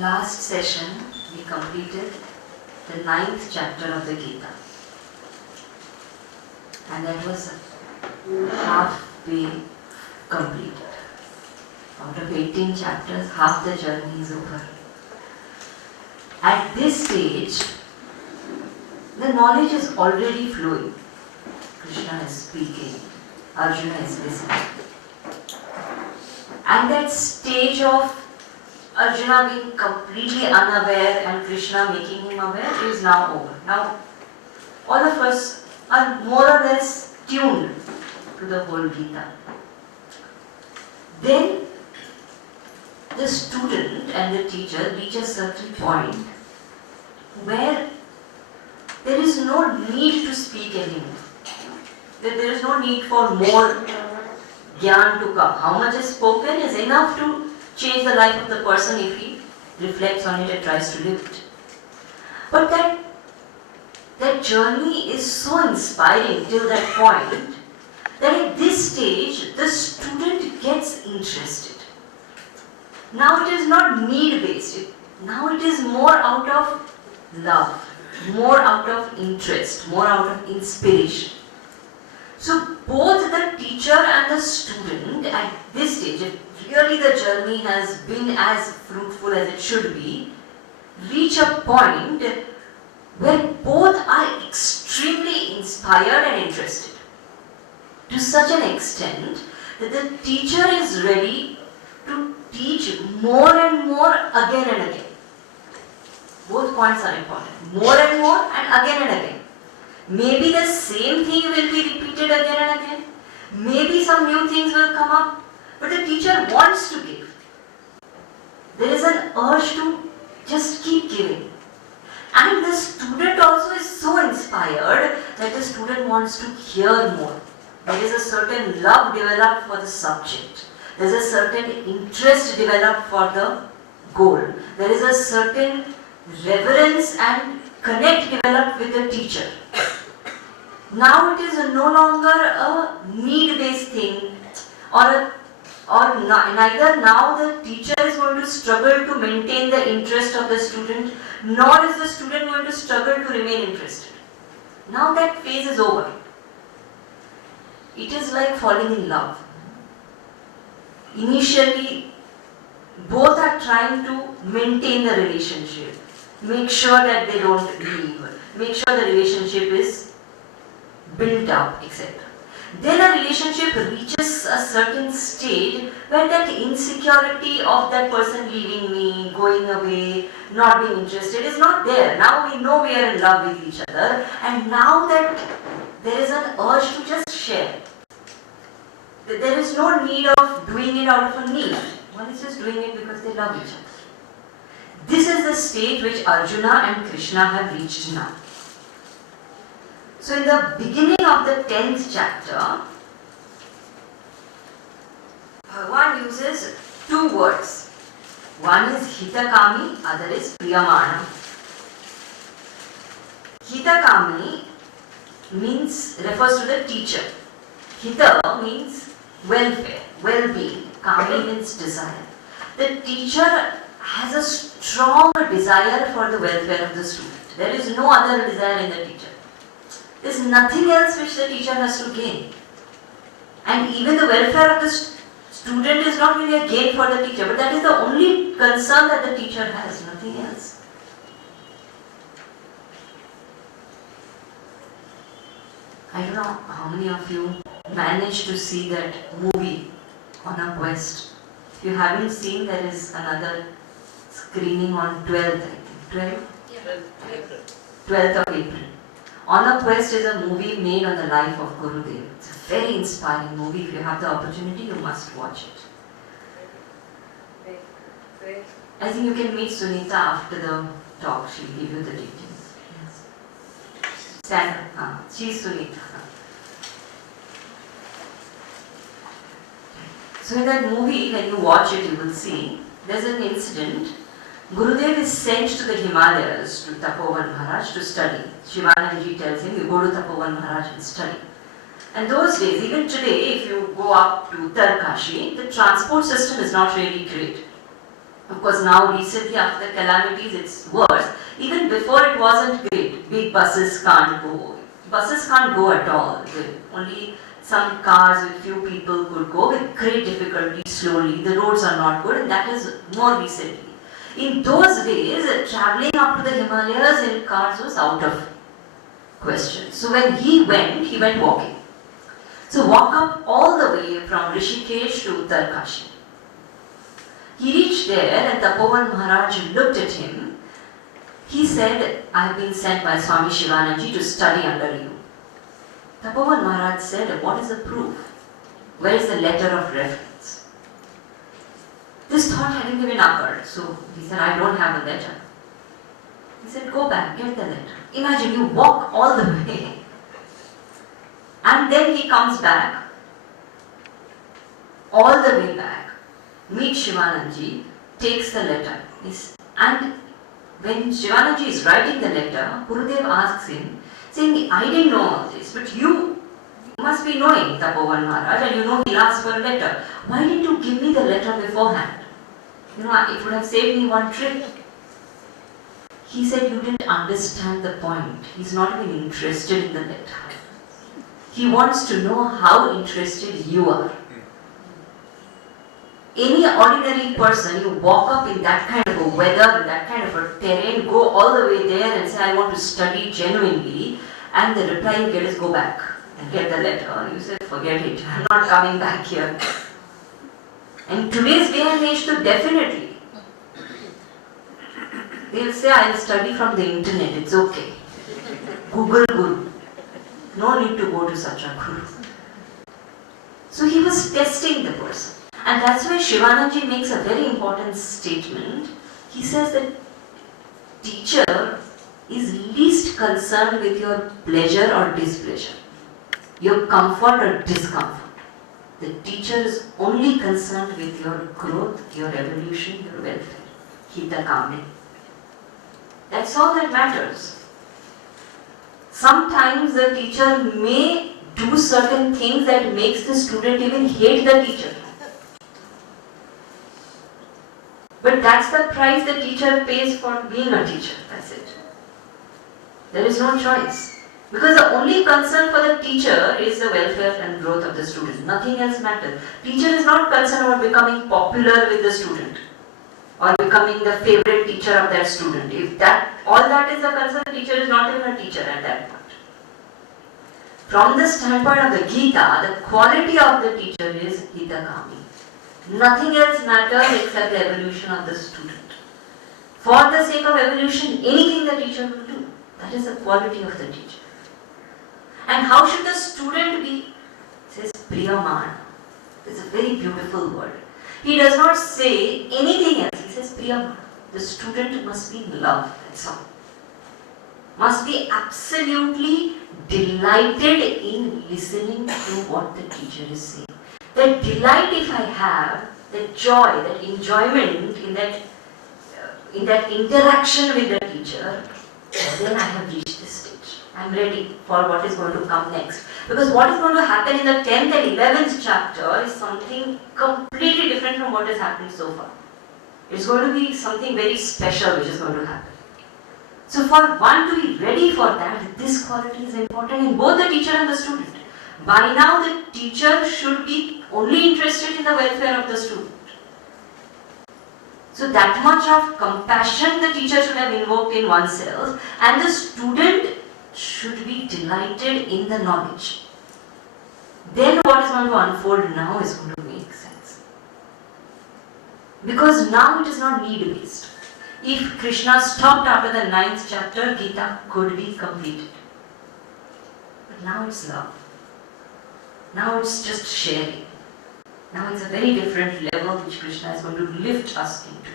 Last session we completed the 9th chapter of the Geeta, and that was halfway completed. Out of 18 chapters, half the journey is over. At this stage, the knowledge is already flowing. Krishna is speaking, Arjuna is listening. And that stage of Arjuna being completely unaware and Krishna making him aware is now over. Now, all of us are more or less tuned to the whole Geeta. Then, the student and the teacher reach a certain point where there is no need to speak anymore. That there is no need for more gyan to come. How much is spoken is enough to change the life of the person if he reflects on it and tries to live it. But that journey is so inspiring till that point that at this stage the student gets interested. Now it is not need-based. Now it is more out of love, more out of interest, more out of inspiration. So both the teacher and the student at this stage, if really the journey has been as fruitful as it should be, reach a point where both are extremely inspired and interested. To such an extent that the teacher is ready to teach more and more again and again. Both points are important. More and more and again and again. Maybe the same thing will be repeated again and again. Maybe some new things will come up, but the teacher wants to give. There is an urge to just keep giving. And the student also is so inspired that the student wants to hear more. There is a certain love developed for the subject. There is a certain interest developed for the goal. There is a certain reverence and connect developed with the teacher. Now it is no longer a need-based thing, neither now the teacher is going to struggle to maintain the interest of the student, nor is the student going to struggle to remain interested. Now that phase is over. It is like falling in love. Initially, both are trying to maintain the relationship, make sure that they don't leave, make sure the relationship is built up, etc. Then a relationship reaches a certain stage where that insecurity of that person leaving me, going away, not being interested is not there. Now we know we are in love with each other, and now that there is an urge to just share. There is no need of doing it out of a need. One is just doing it because they love each other. This is the stage which Arjuna and Krishna have reached now. So in the beginning of the 10th chapter, Bhagavan uses two words. One is Hitakami, other is Priyamana. Hitakami refers to the teacher. Hita means welfare, well-being. Kami means desire. The teacher has a strong desire for the welfare of the student. There is no other desire in the teacher. There is nothing else which the teacher has to gain. And even the welfare of the student is not really a gain for the teacher, but that is the only concern that the teacher has, nothing else. I don't know how many of you managed to see that movie on a quest. If you haven't seen, there is another screening on 12th, I think. 12th? Yeah. 12th of April. On a Quest is a movie made on the life of Gurudev. It's a very inspiring movie. If you have the opportunity, you must watch it. I think you can meet Sunita after the talk. She'll give you the details. Yes. Stand up. She's Sunita. So in that movie, when you watch it, you will see there's an incident. Gurudev is sent to the Himalayas to Tapovan Maharaj to study. Shivananji tells him, you go to Tapovan Maharaj and study. And those days, even today, if you go up to Uttarkashi, the transport system is not really great. Of course, now recently after the calamities, it's worse. Even before it wasn't great. Big buses can't go. Buses can't go at all. Only some cars with few people could go with great difficulty, slowly. The roads are not good, and that is more recently. In those days, travelling up to the Himalayas in cars was out of question. So when he went walking. So walk up all the way from Rishikesh to Uttarkashi. He reached there and Tapovan Maharaj looked at him. He said, I have been sent by Swami Shivananji to study under you. Tapovan Maharaj said, what is the proof? Where is the letter of reference? This thought hadn't even occurred. So he said, I don't have a letter. He said, go back, get the letter. Imagine you walk all the way. And then he comes back, all the way back, meets Shivananji, takes the letter. And when Shivananji is writing the letter, Gurudev asks him, saying, I didn't know all this, but you must be knowing Tapovan Maharaj, and you know he asked for a letter. Why didn't you give me the letter beforehand? It would have saved me one trip. He said, you didn't understand the point. He's not even interested in the letter. He wants to know how interested you are. Any ordinary person, you walk up in that kind of a weather, in that kind of a terrain, go all the way there and say, I want to study genuinely, and the reply you get is go back and get the letter. You say, forget it, I'm not coming back here. And today's day and age, so definitely. They'll say, I'll study from the internet, it's okay. Google Guru. No need to go to such a Guru. So he was testing the person. And that's why Shivananji makes a very important statement. He says that teacher is least concerned with your pleasure or displeasure, your comfort or discomfort. The teacher is only concerned with your growth, your evolution, your welfare. Hita Kamni. That's all that matters. Sometimes the teacher may do certain things that makes the student even hate the teacher. But that's the price the teacher pays for being a teacher. That's it. There is no choice. Because the only concern for the teacher is the welfare and growth of the student. Nothing else matters. Teacher is not concerned about becoming popular with the student or becoming the favorite teacher of that student. If all that is the concern, the teacher is not even a teacher at that point. From the standpoint of the Geeta, the quality of the teacher is Hitakami. Nothing else matters except the evolution of the student. For the sake of evolution, anything the teacher will do. That is the quality of the teacher. And how should the student be? It says Priyaman. It's a very beautiful word. He does not say anything else. He says Priyaman. The student must be in love. That's all. Must be absolutely delighted in listening to what the teacher is saying. That delight, if I have, that joy, that enjoyment in that interaction with the teacher, then I have reached this stage. I am ready for what is going to come next. Because what is going to happen in the 10th and 11th chapter is something completely different from what has happened so far. It's going to be something very special which is going to happen. So for one to be ready for that, this quality is important in both the teacher and the student. By now the teacher should be only interested in the welfare of the student. So that much of compassion the teacher should have invoked in oneself, and the student should be delighted in the knowledge. Then what is going to unfold now is going to make sense. Because now it is not need-based. If Krishna stopped after the 9th chapter, Gita could be completed. But now it's love. Now it's just sharing. Now it's a very different level which Krishna is going to lift us into.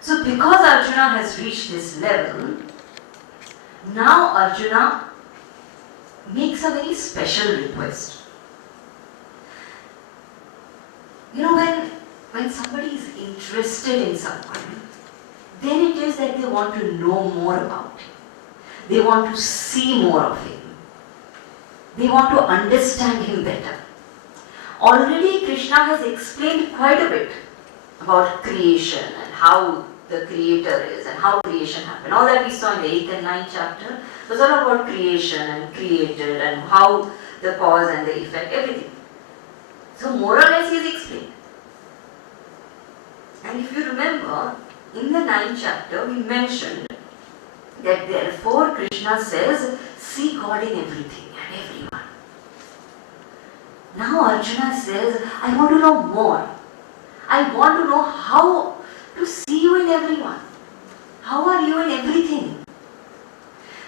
So because Arjuna has reached this level, now Arjuna makes a very special request. You know, when somebody is interested in someone, then it is that they want to know more about him. They want to see more of him. They want to understand him better. Already Krishna has explained quite a bit about creation and how the creator is and how creation happened. All that we saw in the 8th and 9th chapter was all about creation and created and how the cause and the effect, everything. So more or less he has explained. And if you remember, in the 9th chapter we mentioned that therefore Krishna says, see God in everything and everyone. Now Arjuna says, I want to know more. I want to know how to see you in everyone. How are you in everything?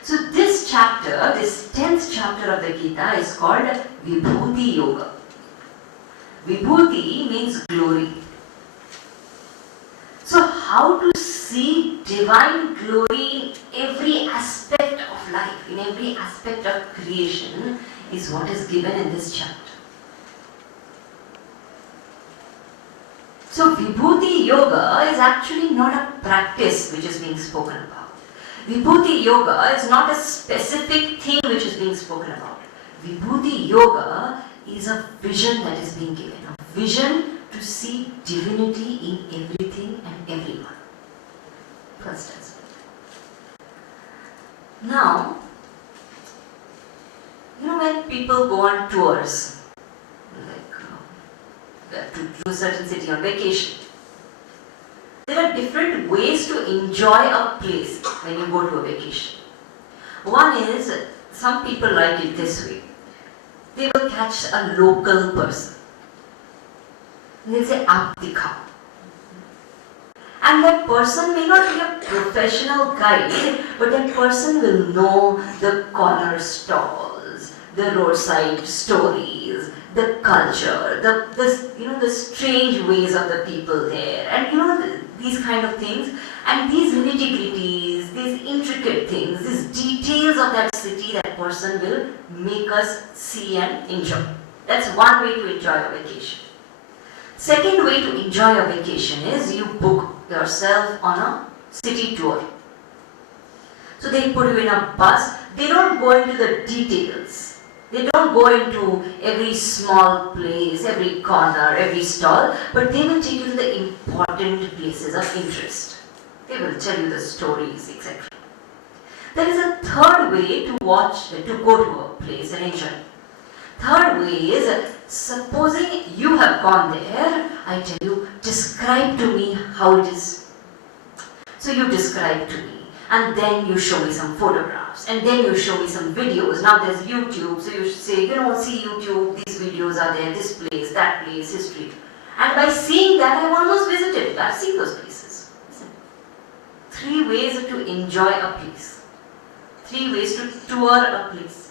So this chapter, this 10th chapter of the Gita is called Vibhuti Yoga. Vibhuti means glory. So how to see divine glory in every aspect of life, in every aspect of creation is what is given in this chapter. So Vibhuti Yoga is actually not a practice which is being spoken about. Vibhuti Yoga is not a specific thing which is being spoken about. Vibhuti Yoga is a vision that is being given. A vision to see divinity in everything and everyone. First aspect. Now, you know, when people go on tours, to a certain city on vacation, there are different ways to enjoy a place when you go to a vacation. One is, some people like it this way. They will catch a local person. They'll say, aap dikhao. And that person may not be a professional guide, but that person will know the corner stalls, the roadside stories, the culture, the strange ways of the people there, and these kind of things, and these nitty-gritties, these intricate things, these details of that city, that person will make us see and enjoy. That's one way to enjoy a vacation. Second way to enjoy a vacation is you book yourself on a city tour. So they put you in a bus. They don't go into the details. They don't go into every small place, every corner, every stall, but they will take you to the important places of interest. They will tell you the stories, etc. There is a third way to go to a place and enjoy. Third way is, supposing you have gone there, I tell you, describe to me how it is. So you describe to me, and then you show me some photographs, and then you show me some videos. Now there's YouTube, so you say, see YouTube, these videos are there, this place, that place, history. And by seeing that, I've almost visited it. I've seen those places. Three ways to enjoy a place. Three ways to tour a place.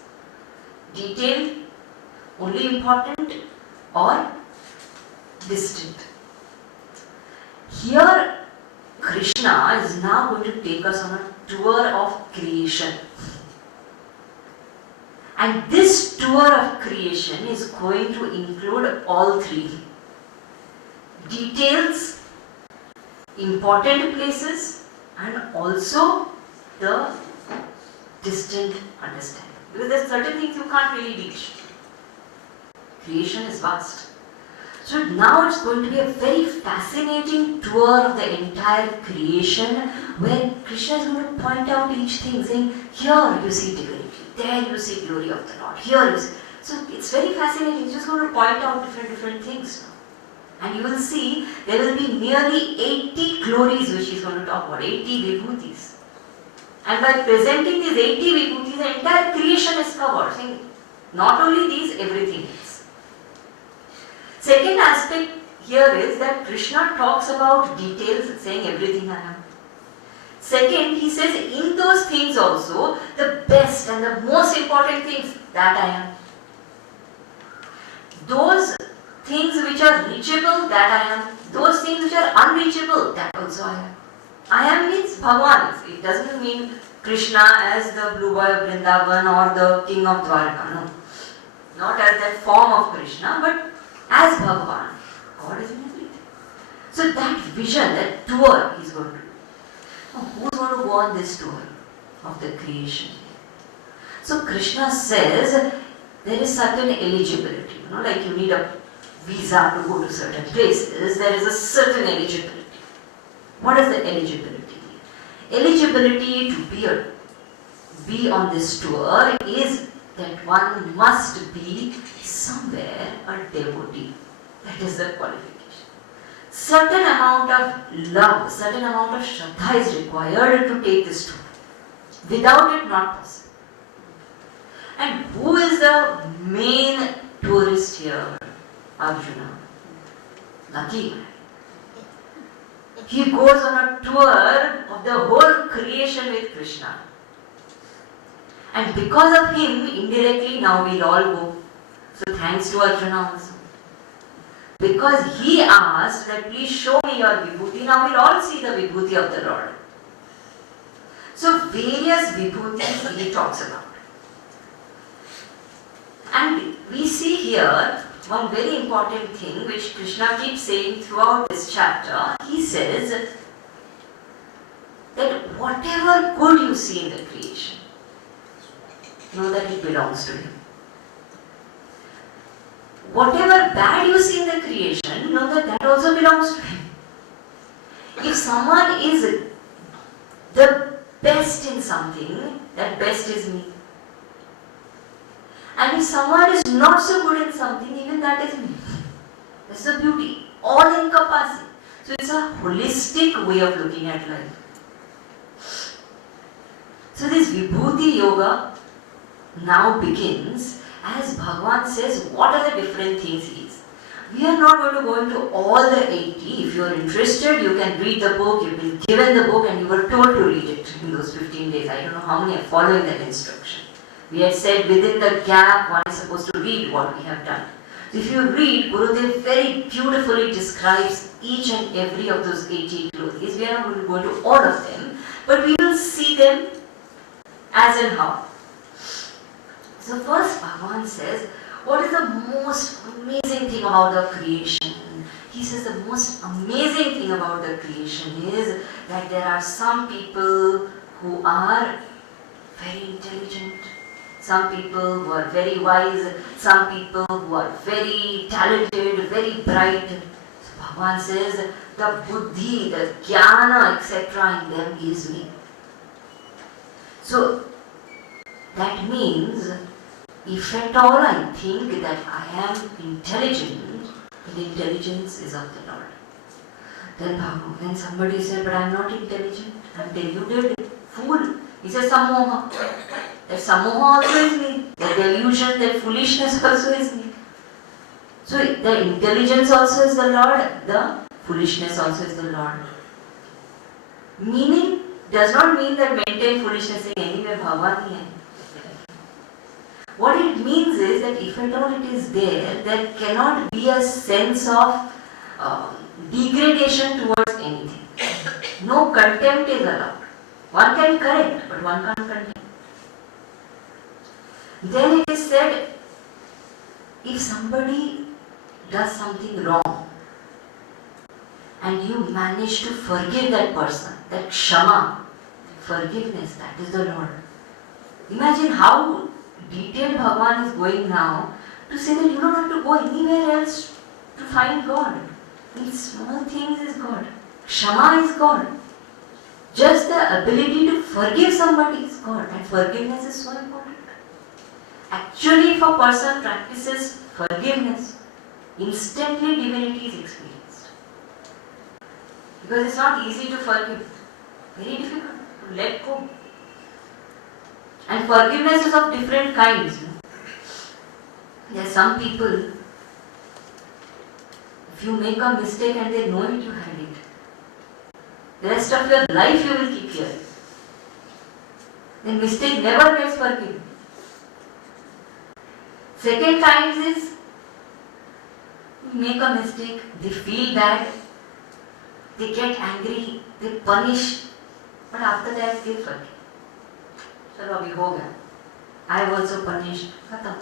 Detailed, only important, or distant. Here, Krishna is now going to take us on a tour of creation. And this tour of creation is going to include all three. Details, important places, and also the distant understanding. Because there are certain things you can't really reach. Creation is vast. So now it's going to be a very fascinating tour of the entire creation, where Krishna is going to point out each thing, saying, here you see divinity, there you see glory of the Lord, here you see. So it's very fascinating. He's just going to point out different things now. And you will see there will be nearly 80 glories which he's going to talk about, 80 vibhutis. And by presenting these 80 vibhutis, the entire creation is covered, saying, not only these, everything else. Second aspect here is that Krishna talks about details, saying everything I am. Second, he says in those things also, the best and the most important things, that I am. Those things which are reachable, that I am. Those things which are unreachable, that also I am. I am means Bhagavan. It doesn't mean Krishna as the blue boy of Vrindavan or the king of Dwarka. No. Not as that form of Krishna, but as Bhagavan. God is in everything. So that vision, that tour is going to do. Now, who's going to go on this tour of the creation? So Krishna says there is certain eligibility. Like you need a visa to go to certain places, there is a certain eligibility. What is the eligibility? Eligibility to be on this tour is that one must be somewhere a devotee. That is the qualification. Certain amount of love, certain amount of shraddha is required to take this tour. Without it, not possible. And who is the main tourist here? Arjuna. Lucky man. He goes on a tour of the whole creation with Krishna. And because of him, indirectly, now we'll all go. So thanks to Arjuna also. Because he asked that please show me your vibhuti, now we'll all see the vibhuti of the Lord. So various vibhutis he talks about. And we see here one very important thing which Krishna keeps saying throughout this chapter. He says that whatever good you see in the creation, know that it belongs to him. Whatever bad you see in the creation, know that that also belongs to him. If someone is the best in something, that best is me. And if someone is not so good in something, even that is me. That's the beauty. All encompassing. So it's a holistic way of looking at life. So this Vibhuti Yoga now begins as Bhagavan says what are the different things he is. We are not going to go into all the 80. If you are interested, you can read the book. You've been given the book and you were told to read it in those 15 days. I don't know how many are following that instruction. We had said within the gap one is supposed to read what we have done. If you read, Gurudev very beautifully describes each and every of those 88 glories. We are not going to go into all of them, but we will see them as and how. So first Bhagavan says, what is the most amazing thing about the creation? He says the most amazing thing about the creation is that there are some people who are very intelligent, some people who are very wise, some people who are very talented, very bright. So Bhagavan says the buddhi, the jnana, etc. in them is me. So that means, if at all I think that I am intelligent, the intelligence is of the Lord. Then somebody said, but I am not intelligent. I am deluded, fool. He says, samoha. That samoha also is me. That delusion, that foolishness also is me. So the intelligence also is the Lord, the foolishness also is the Lord. Meaning does not mean that maintain foolishness in anywhere bhava nahi hai. What it means is that if at all it is there, there cannot be a sense of degradation towards anything. No contempt is allowed. One can correct, but one can't contempt. Then it is said, if somebody does something wrong and you manage to forgive that person, that kshama, forgiveness, that is the Lord. Imagine how detailed Bhagavan is going now to say that you don't have to go anywhere else to find God. In small things is God. Kshama is God. Just the ability to forgive somebody is God, and forgiveness is so important. Actually, if a person practices forgiveness, instantly divinity is experienced. Because it's not easy to forgive. Very difficult to let go. And forgiveness is of different kinds. There are some people, if you make a mistake and they know it, you had it. The rest of your life you will keep hearing. The mistake never gets forgiven. Second kind is, you make a mistake, they feel bad, they get angry, they punish, but after that they forgive. Chalo abhi ho gaya. I have also punished. Khatam.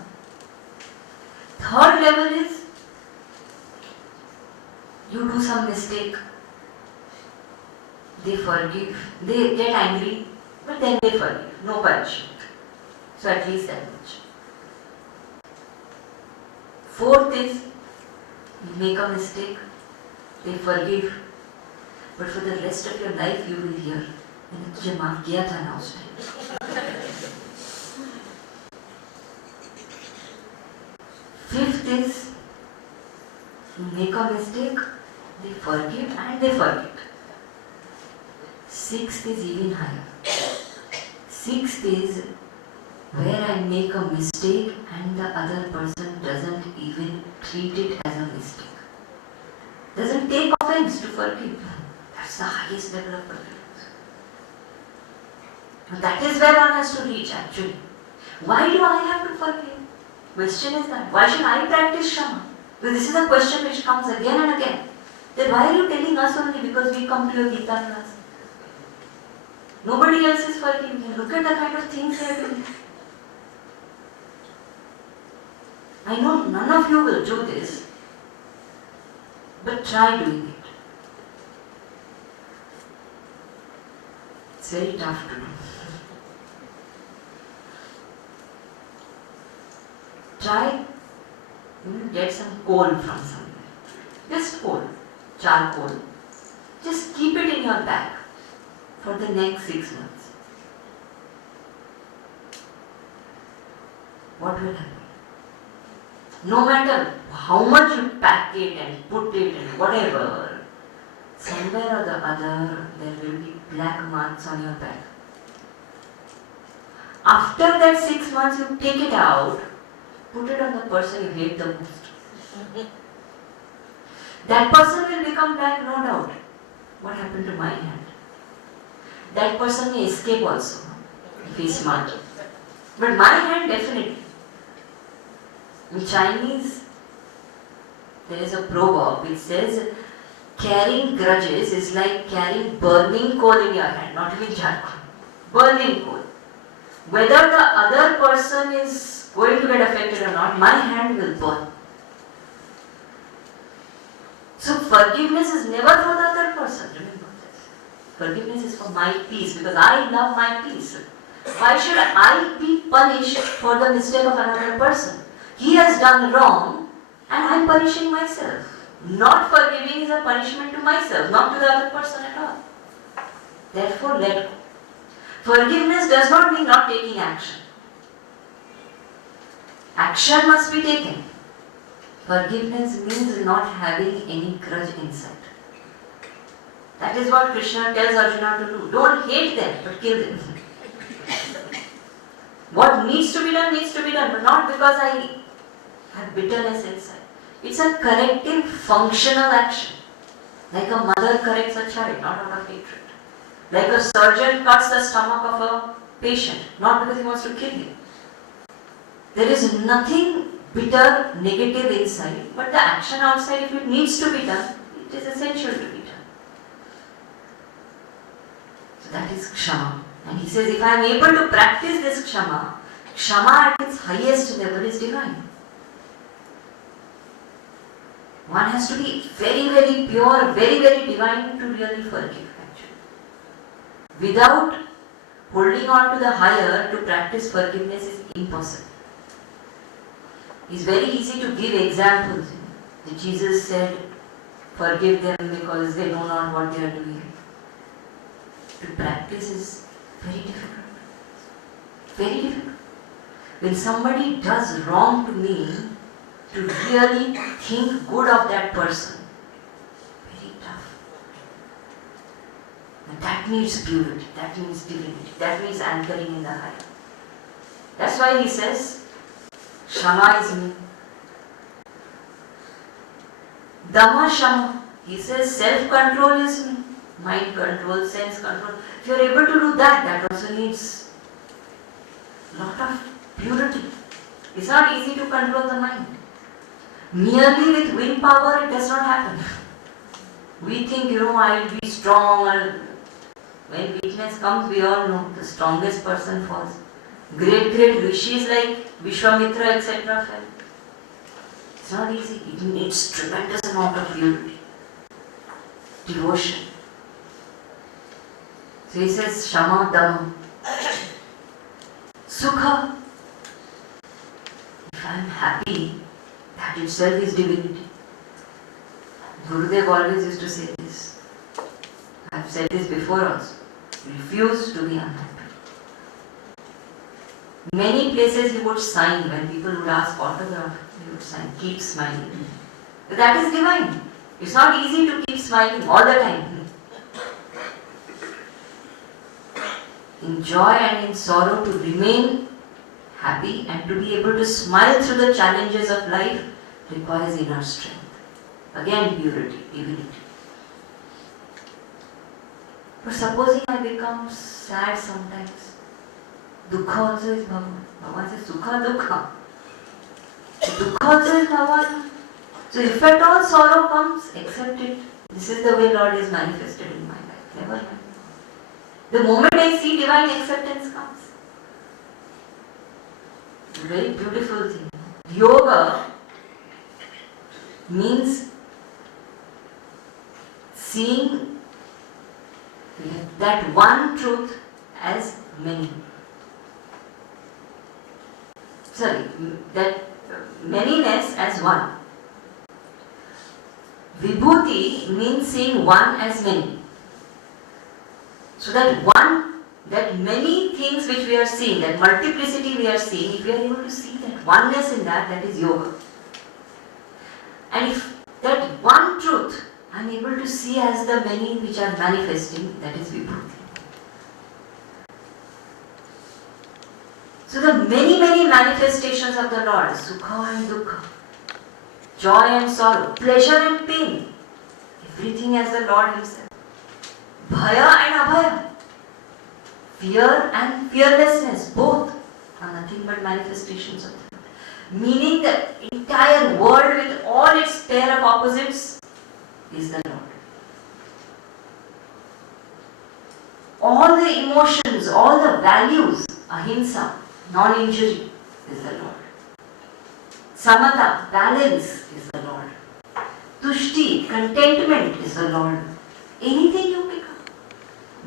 Third level is, you do some mistake, they forgive, they get angry, but then they forgive. No punishment. So at least that much. Fourth is, you make a mistake, they forgive, but for the rest of your life you will hear, मैंने तुझे माफ किया था ना उस time. Fifth is, you make a mistake, they forgive and they forget. Sixth is even higher. Sixth is where I make a mistake and the other person doesn't even treat it as a mistake. Doesn't take offense to forgive. That's the highest level of forgiveness. And that is where one has to reach actually. Why do I have to forgive? Question is that, why should I practice Shama? Because this is a question which comes again and again. Then why are you telling us only because we come to your Geeta class? Nobody else is forgiving. Look at the kind of things they are doing. I know none of you will do this, but try doing it. It's very tough to do. Try, get some coal from somewhere. Just coal, charcoal. Just keep it in your bag for the next 6 months. What will happen? No matter how much you pack it and put it and whatever, somewhere or the other there will be black marks on your back. After that 6 months you take it out, put it on the person you hate the most. That person will become black, no doubt. What happened to my hand? That person may escape also, if he is smart. But my hand definitely. In Chinese, there is a proverb which says, carrying grudges is like carrying burning coal in your hand, not even charcoal. Burning coal. Whether the other person is going to get affected or not, my hand will burn. So forgiveness is never for the other person, remember this. Forgiveness is for my peace, because I love my peace. Why should I be punished for the mistake of another person? He has done wrong and I am punishing myself. Not forgiving is a punishment to myself, not to the other person at all. Therefore, let go. Forgiveness does not mean not taking action. Action must be taken. Forgiveness means not having any grudge inside. That is what Krishna tells Arjuna to do. Don't hate them, but kill them. What needs to be done, but not because I have bitterness inside. It's a corrective, functional action. Like a mother corrects a child, not out of hatred. Like a surgeon cuts the stomach of a patient, not because he wants to kill him. There is nothing bitter, negative inside, but the action outside, if it needs to be done, it is essential to be done. So that is Kshama. And he says, if I am able to practice this Kshama, Kshama at its highest level is divine. One has to be very, very pure, very, very divine to really forgive, actually. Without holding on to the higher, to practice forgiveness is impossible. It's very easy to give examples. Jesus said, forgive them because they know not what they are doing. To practice is very difficult. Very difficult. When somebody does wrong to me, to really think good of that person, very tough. And that needs purity, that needs divinity, that means anchoring in the higher. That's why he says, Shama is me. Dhamma Shama. He says self-control is me. Mind control, sense control. If you are able to do that, that also needs a lot of purity. It's not easy to control the mind. Merely with willpower, it does not happen. We think, I will be strong. And when weakness comes, we all know the strongest person falls. Great rishis like Vishwamitra, etc. fell. It's not easy. It needs tremendous amount of purity, devotion. So he says, Shama Dhamma. Sukha. If I am happy, that itself is divinity. Gurudev always used to say this. I have said this before also. Refuse to be unhappy. Many places he would sign when people would ask autograph, he would sign, keep smiling. That is divine. It's not easy to keep smiling all the time. In joy and in sorrow, to remain happy and to be able to smile through the challenges of life requires inner strength. Again, purity, divinity. But supposing I become sad sometimes, Dukha also is Bhagavan. Bhagavan says Sukha Dukha. Dukha also is Bhagavan. So if at all sorrow comes, accept it. This is the way Lord is manifested in my life. Never mind. The moment I see divine acceptance comes. It's a very beautiful thing. Yoga means seeing that one truth as many. That manyness as one. Vibhuti means seeing one as many. So that many things which we are seeing, that multiplicity we are seeing, if we are able to see that oneness in that is yoga. And if that one truth I am able to see as the many which are manifesting, that is Vibhuti. So the many manifestations of the Lord, Sukha and Dukha, joy and sorrow, pleasure and pain, everything as the Lord Himself. Bhaya and Abhaya, fear and fearlessness, both are nothing but manifestations of the Lord. meaning the entire world with all its pair of opposites is the Lord. All the emotions, all the values, ahimsa, non-injury, is the Lord. Samatha, balance, is the Lord. Tushti, contentment, is the Lord. Anything you pick up.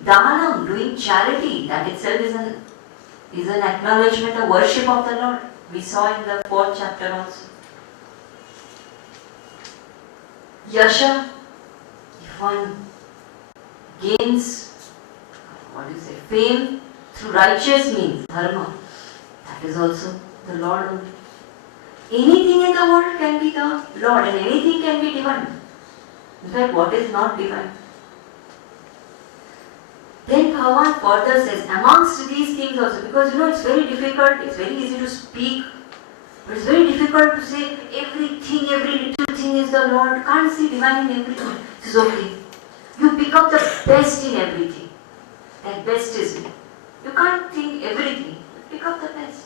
Dhanam, doing charity, that itself is an acknowledgement of worship of the Lord. We saw in the 4th chapter also. Yasha, if one gains, fame through righteous means, dharma, that is also the Lord only. Anything in the world can be the Lord and anything can be divine. In fact, what is not divine? Then Bhagavan further says, amongst these things also, because it's very difficult, it's very easy to speak, but it's very difficult to say everything, every little thing is the Lord. You can't see divine in everything. It is okay. You pick up the best in everything. That best is me. You can't think everything. Pick up the best.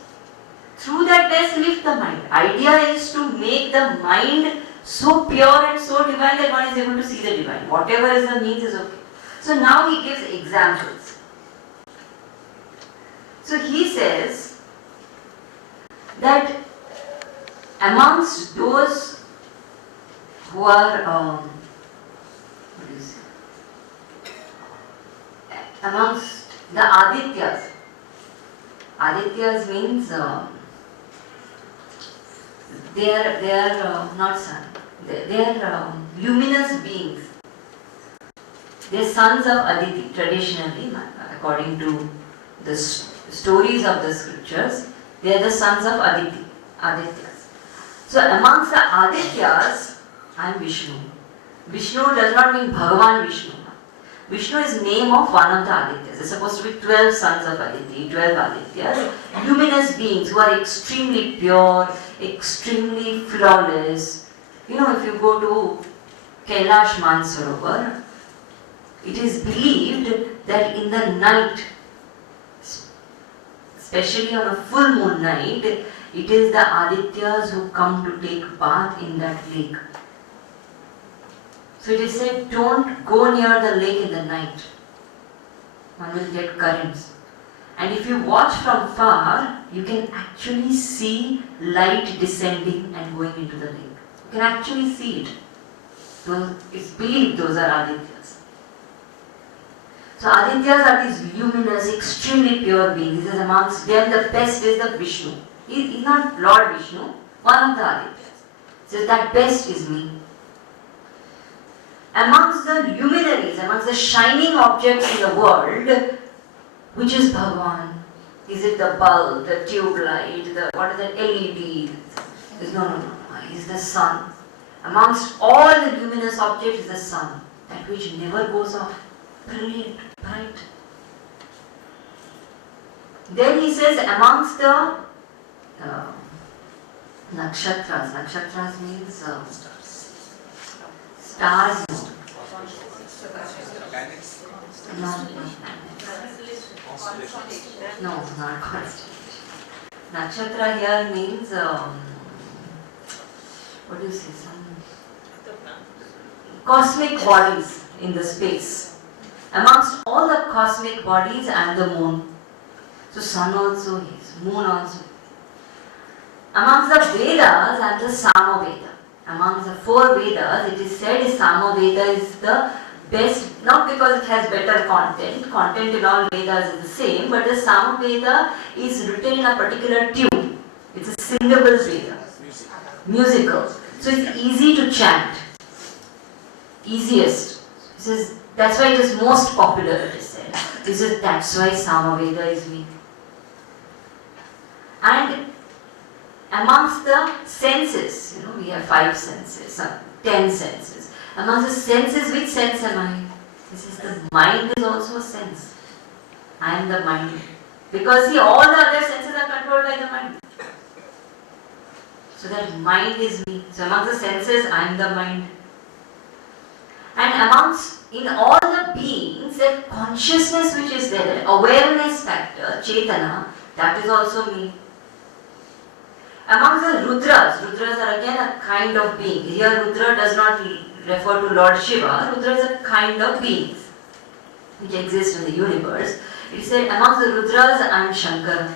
Through that best, lift the mind. Idea is to make the mind so pure and so divine that one is able to see the divine. Whatever is the means is okay. So now he gives examples. So he says that amongst those who are amongst the Adityas. Adityas means they are not sun. They are luminous beings. They are sons of Aditi traditionally, according to the stories of the scriptures. They are the sons of Adityas. So amongst the Adityas, I am Vishnu. Vishnu does not mean Bhagavan Vishnu. Vishnu is name of one of the Adityas. There are supposed to be 12 sons of Aditi, 12 Adityas, luminous beings who are extremely pure, extremely flawless. If you go to Kailash Mansarovar, it is believed that in the night, especially on a full moon night, it is the Adityas who come to take bath in that lake. So it is said, don't go near the lake in the night. One will get currents. And if you watch from far, you can actually see light descending and going into the lake. You can actually see it. It's believed those are Adityas. So Adityas are these luminous, extremely pure beings. This is amongst them the best is the Vishnu. He's not Lord Vishnu, one of the Adityas. So that best is me. Amongst the luminaries, amongst the shining objects in the world, which is Bhagavan? Is it the bulb, the tube light, what is that LED? No. He's the sun. Amongst all the luminous objects is the sun, that which never goes off. Brilliant, bright. Then he says amongst the nakshatras. Nakshatras means stars. No, not constellation. Nakshatra here means what do you say? Some cosmic bodies in the space. Amongst all the cosmic bodies and the moon. So sun also is, moon also. Amongst the Vedas and the Samaveda. Amongst the 4 Vedas, it is said Samaveda is the best, not because it has better content. Content in all Vedas is the same, but the Samaveda is written in a particular tune. It's a syllable Veda. Musical. So it's easy to chant. Easiest. He says, that's why it is most popular, it is said. He says, that's why Samaveda is me. And amongst the senses, we have 5 senses, 10 senses. Amongst the senses, which sense am I? This is the mind is also a sense. I am the mind. Because see, all the other senses are controlled by the mind. So that mind is me. So amongst the senses, I am the mind. And in all the beings, that consciousness which is there, that awareness factor, Chetana, that is also me. Among the Rudras are again a kind of being. Here Rudra does not refer to Lord Shiva. Rudra is a kind of being which exist in the universe. It said, among the Rudras, I am Shankara.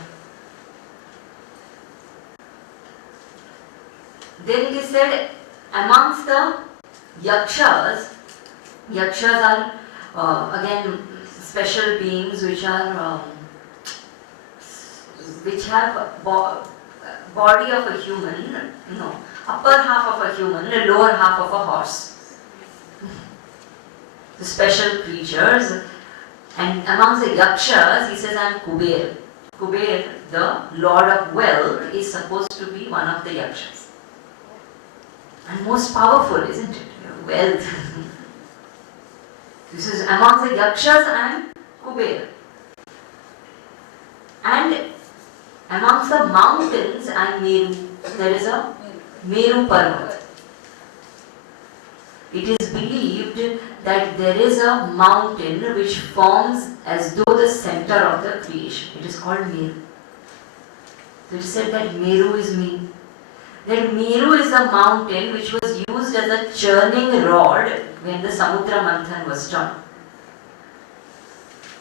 Then it is said, amongst the Yakshas are again special beings which are which have body of a human, upper half of a human, and lower half of a horse. The special creatures. And amongst the Yakshas, he says, I am Kuber. Kuber, the lord of wealth, is supposed to be one of the Yakshas. And most powerful, isn't it? Wealth. This is amongst the Yakshas, I am Kuber. And amongst the mountains, I am Meru. There is a Meru Parvat. It is believed that there is a mountain which forms as though the center of the creation. It is called Meru. So it is said that Meru is me. That Meru is the mountain which was used as a churning rod when the Samudra Manthan was done.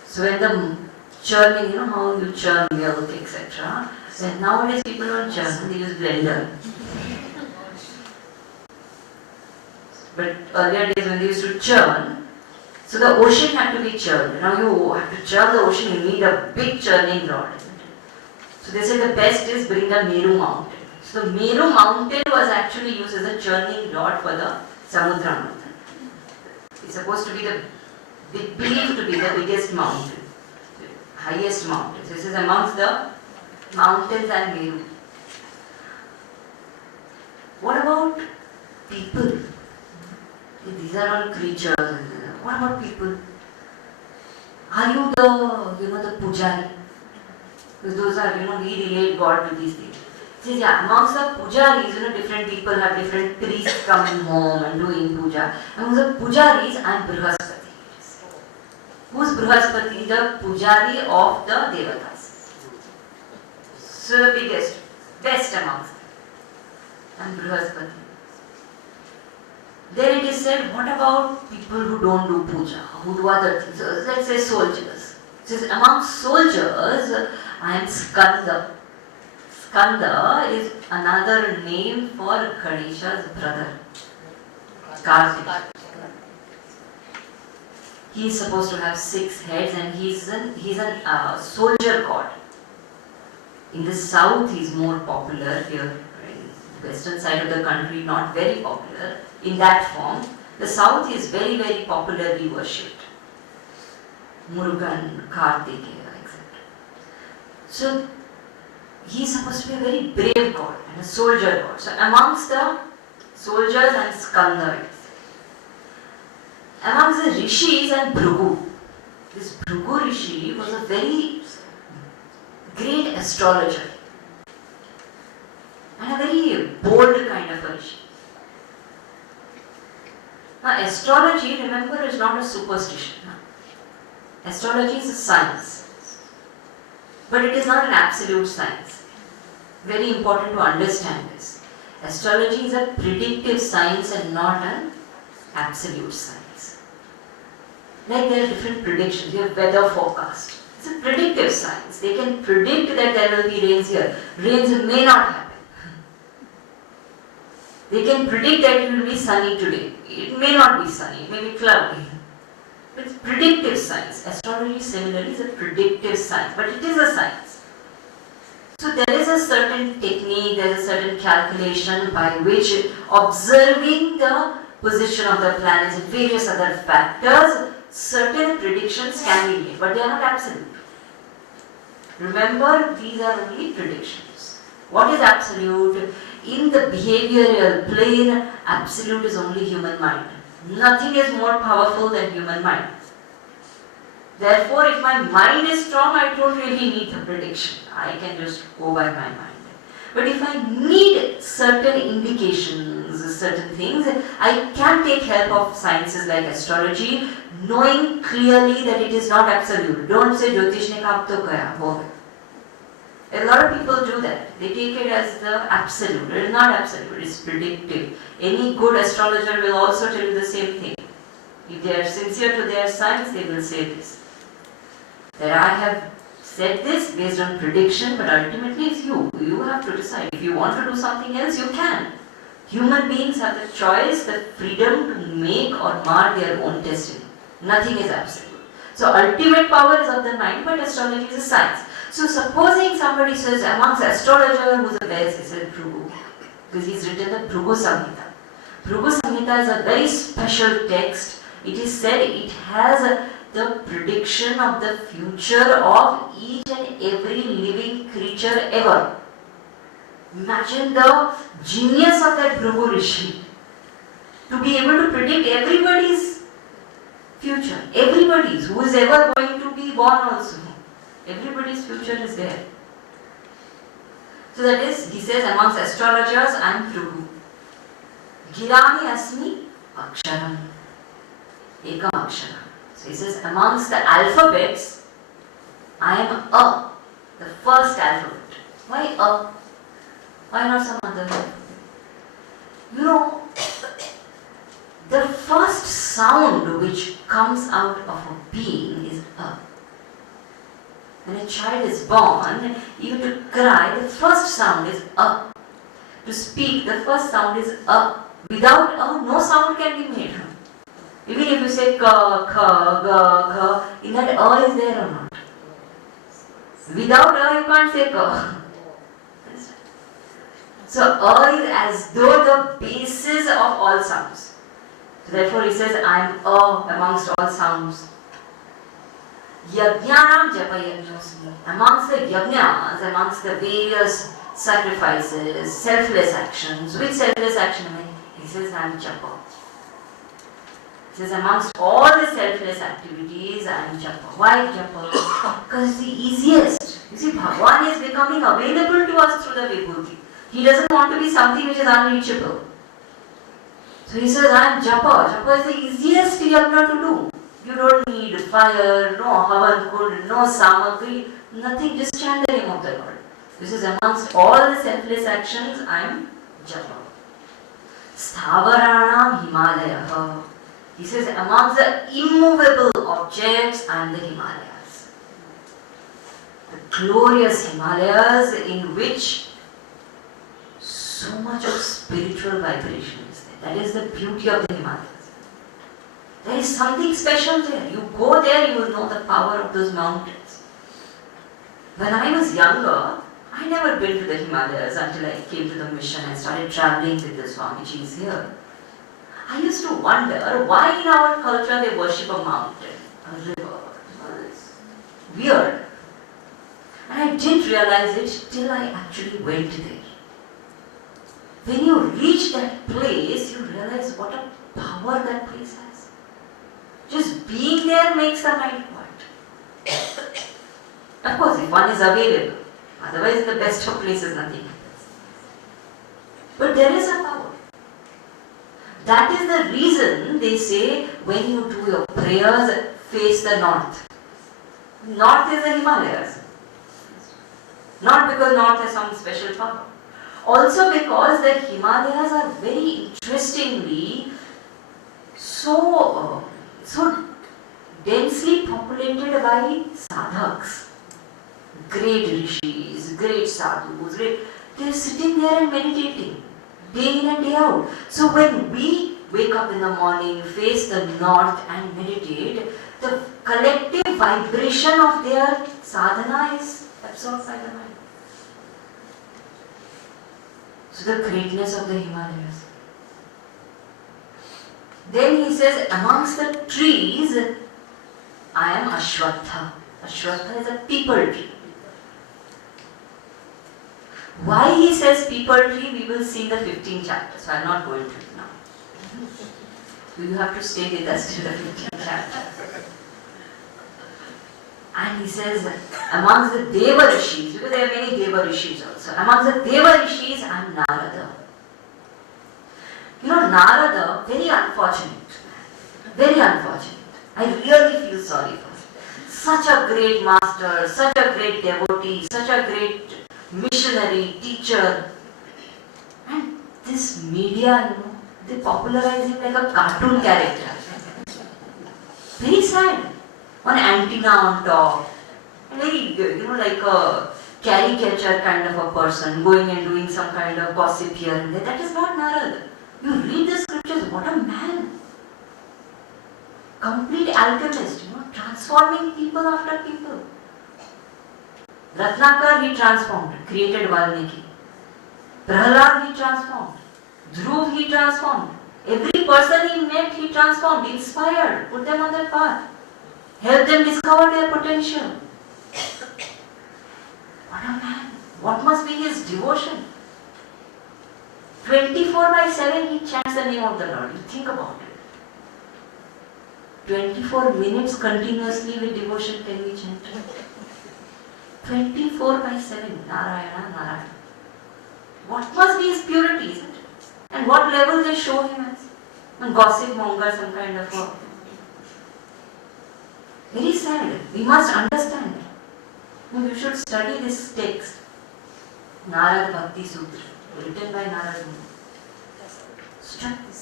So when the churning, you know how you churn milk, etc. Then nowadays people don't churn, they use blender. But earlier days when they used to churn, so the ocean had to be churned. Now you have to churn the ocean, you need a big churning rod, isn't it? So they said the best is bring the Meru mountain. So the Meru mountain was actually used as a churning rod for the Samudra Manthan. It's supposed to be believed to be the biggest mountain, the highest mountain. So this is amongst the mountains and Meru. What about people? These are all creatures. What about people? Are you the pujari? Because those are, we relate God to these things. Says, yeah, amongst the pujaris, different people have different priests coming home and doing puja. Amongst the pujaris, I am Brihaspati. Who's Brihaspati? The pujari of the devatas. So the biggest, best amongst them. I am Brihaspati. Then it is said, what about people who don't do puja, who do other things? So let's say soldiers. It says, among soldiers, I am Skanda. Skanda is another name for Ganesha's brother, Kartik. He is supposed to have 6 heads and he's a soldier god. In the south, he is more popular. Here, in the western side of the country, not very popular. In that form, the south is very, very popularly worshipped. Murugan, Kartikeya, etc. So, he is supposed to be a very brave god and a soldier god. So, amongst the soldiers and Skanda, amongst the rishis and Bhrigu. This Bhrigu Rishi was a very great astrologer and a very bold kind of a rishi. Now, astrology, remember, is not a superstition. Astrology is a science, but it is not an absolute science. Very important to understand this. Astrology is a predictive science and not an absolute science. Like there are different predictions. You have weather forecast. It's a predictive science. They can predict that there will be rains here. Rains may not happen. They can predict that it will be sunny today. It may not be sunny, it may be cloudy. It's predictive science. Astrology similarly is a predictive science, but it is a science. So there is a certain technique, there is a certain calculation by which, observing the position of the planets and various other factors, certain predictions can be made, but they are not absolute. Remember, these are only predictions. What is absolute? In the behavioral plane, absolute is only human mind. Nothing is more powerful than human mind. Therefore, if my mind is strong, I don't really need the prediction. I can just go by my mind. But if I need certain indications, certain things, I can take help of sciences like astrology, knowing clearly that it is not absolute. Don't say Jyotish ne kaha to kaya, ho gaya. A lot of people do that. They take it as the absolute. It is not absolute, it is predictive. Any good astrologer will also tell you the same thing. If they are sincere to their signs, they will say this. That I have said this based on prediction, but ultimately it's you. You have to decide. If you want to do something else, you can. Human beings have the choice, the freedom to make or mar their own destiny. Nothing is absolute. So ultimate power is of the mind, but astrology is a science. So supposing somebody says amongst astrologer who's the best, he says Bhrigu, because he's written the Bhrigu Samhita. Bhrigu Samhita is a very special text. It is said it has the prediction of the future of each and every living creature ever. Imagine the genius of that Bhrigu Rishi to be able to predict everybody's future. Everybody's, who is ever going to be born also. Everybody's future is there. So that is, he says, amongst astrologers, I am Bhrigu. Girami asmi aksharam. Ekam aksharam. So he says, amongst the alphabets, I am A, the first alphabet. Why A? Why not some other alphabet? You know, the first sound which comes out of a being is A. When a child is born, even to cry, the first sound is A. To speak, the first sound is A. Without A, no sound can be made. Even if you say ka, kha, ga, kha, in that A is there or not? Without A, you can't say ka. So A is as though the basis of all sounds. So therefore he says, I am A amongst all sounds. Yajnanam japa yajnosmi. Amongst the yajnas, amongst the various sacrifices, selfless actions. Which selfless action? He says, I am japa. He says, amongst all the selfless activities, I am japa. Why japa? Because it's the easiest. You see, Bhagavan is becoming available to us through the Vibhuti. He doesn't want to be something which is unreachable. So he says, I am japa. Japa is the easiest yajna to do. You don't need fire, no havan kund, no samakri, nothing, just chant the name of the Lord. This is amongst all the selfless actions, I am japa. Sthavaranam Himalaya. He says, amongst the immovable objects, I am the Himalayas. The glorious Himalayas in which so much of spiritual vibration is there. That is the beauty of the Himalayas. There is something special there. You go there, you will know the power of those mountains. When I was younger, I never been to the Himalayas until I came to the mission and started traveling with the Swamiji's here. I used to wonder why in our culture they worship a mountain, a river. It's weird. And I didn't realize it till I actually went there. When you reach that place, you realize what a power that place has. Just being there makes the mind quiet. Of course, if one is available. Otherwise, in the best of places, nothing happens. But there is a power. That is the reason they say when you do your prayers, face the north. North is the Himalayas. Not because north has some special power. Also because the Himalayas are very interestingly so densely populated by sadhaks, great rishis, great sadhus, they're sitting there and meditating, day in and day out. So when we wake up in the morning, face the north and meditate, the collective vibration of their sadhana is absorbed by the mind. So the greatness of the Himalayas. Then he says, amongst the trees, I am Ashwatha. Ashwatha is a peepal tree. Why he says peepal tree, we will see in the 15th chapter. So I am not going to it now. You have to stay with us till the 15th chapter. And he says, amongst the Deva Rishis, because there are many Deva Rishis also. Amongst the Deva Rishis, I am Narada. You know, Narada, very unfortunate. Very unfortunate. I really feel sorry for him. such a great master, such a great devotee, such a great missionary, teacher. And this media, they popularize him like a cartoon character. Very sad. One antenna on top. Very, like a caricature kind of a person going and doing some kind of gossip here and there. That is not Narad. You read the scriptures, what a man. Complete alchemist, transforming people after people. Ratnakar he transformed, created Valmiki. Prahlad he transformed. Dhruv he transformed. Every person he met he transformed, inspired, put them on their path. Helped them discover their potential. What a man. What must be his devotion? 24/7 he chants the name of the Lord. You think about it. 24 minutes continuously with devotion can be chanted. 24/7. Narayana, Narayana. What must be his purity, isn't it? And what level they show him as? A gossip monger, some kind of a... Very sad. We must understand. We should study this text. Narad Bhakti Sutra, written by Narad Muni. Study this.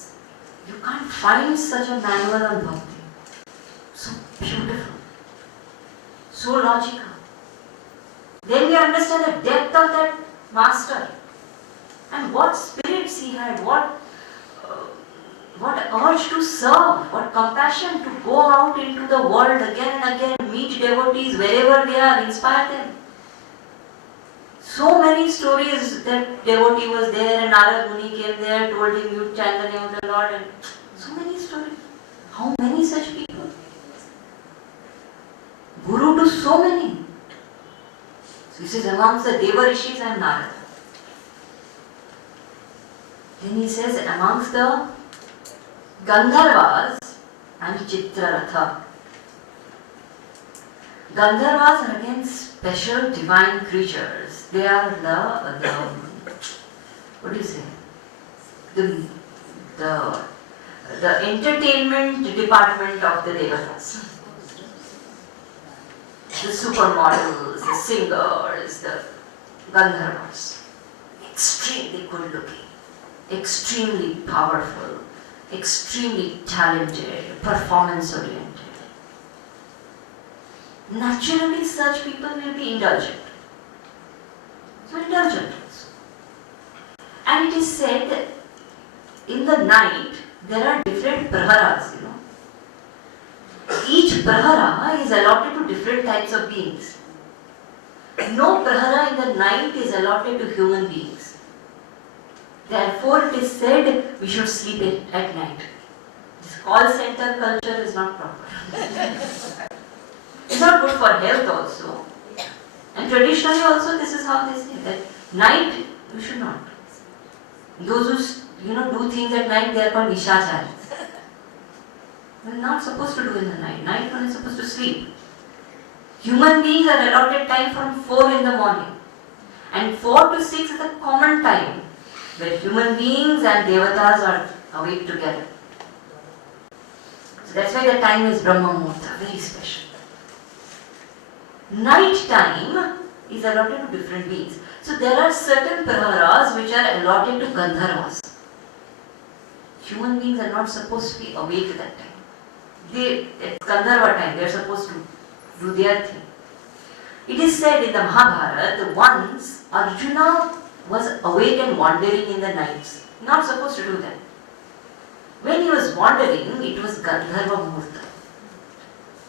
You can't find such a manual on Bhakti. So beautiful. So logical. Then we understand the depth of that master. And what spirits he had, what urge to serve, what compassion to go out into the world again and again, meet devotees wherever they are, inspire them. So many stories that devotee was there and Narad Muni came there, told him you chant the name of the Lord, and so many stories. How many such people? Guru to so many. So he says amongst the Deva Rishis I am Narad. Then he says amongst the Gandharvas and Chitraratha. Gandharvas are again special divine creatures. They are the what do you say? The entertainment department of the Devatas. The supermodels, the singers, the Gandharvas. Extremely good looking, extremely powerful, extremely talented, performance oriented. Naturally, such people will be indulgent. So, indulgent also. And it is said that in the night there are different praharas, Each prahara is allotted to different types of beings. No prahara in the night is allotted to human beings. Therefore, it is said we should sleep at night. This call center culture is not proper. It's not good for health also. And traditionally also this is how they say that night you should not. Those who do things at night, they are called nishacharis. They are not supposed to do in the night. Night one is supposed to sleep. Human beings are allotted time from 4 in the morning. And 4 to 6 is the common time where human beings and devatas are awake together. So that's why the time is Brahma Muhurta, very special. Night time is allotted to different beings. So there are certain praharas which are allotted to Gandharvas. Human beings are not supposed to be awake at that time. At Gandharva time, they are supposed to do their thing. It is said in the Mahabharata, once Arjuna was awake and wandering in the nights. Not supposed to do that. When he was wandering, it was Gandharva Muhurta,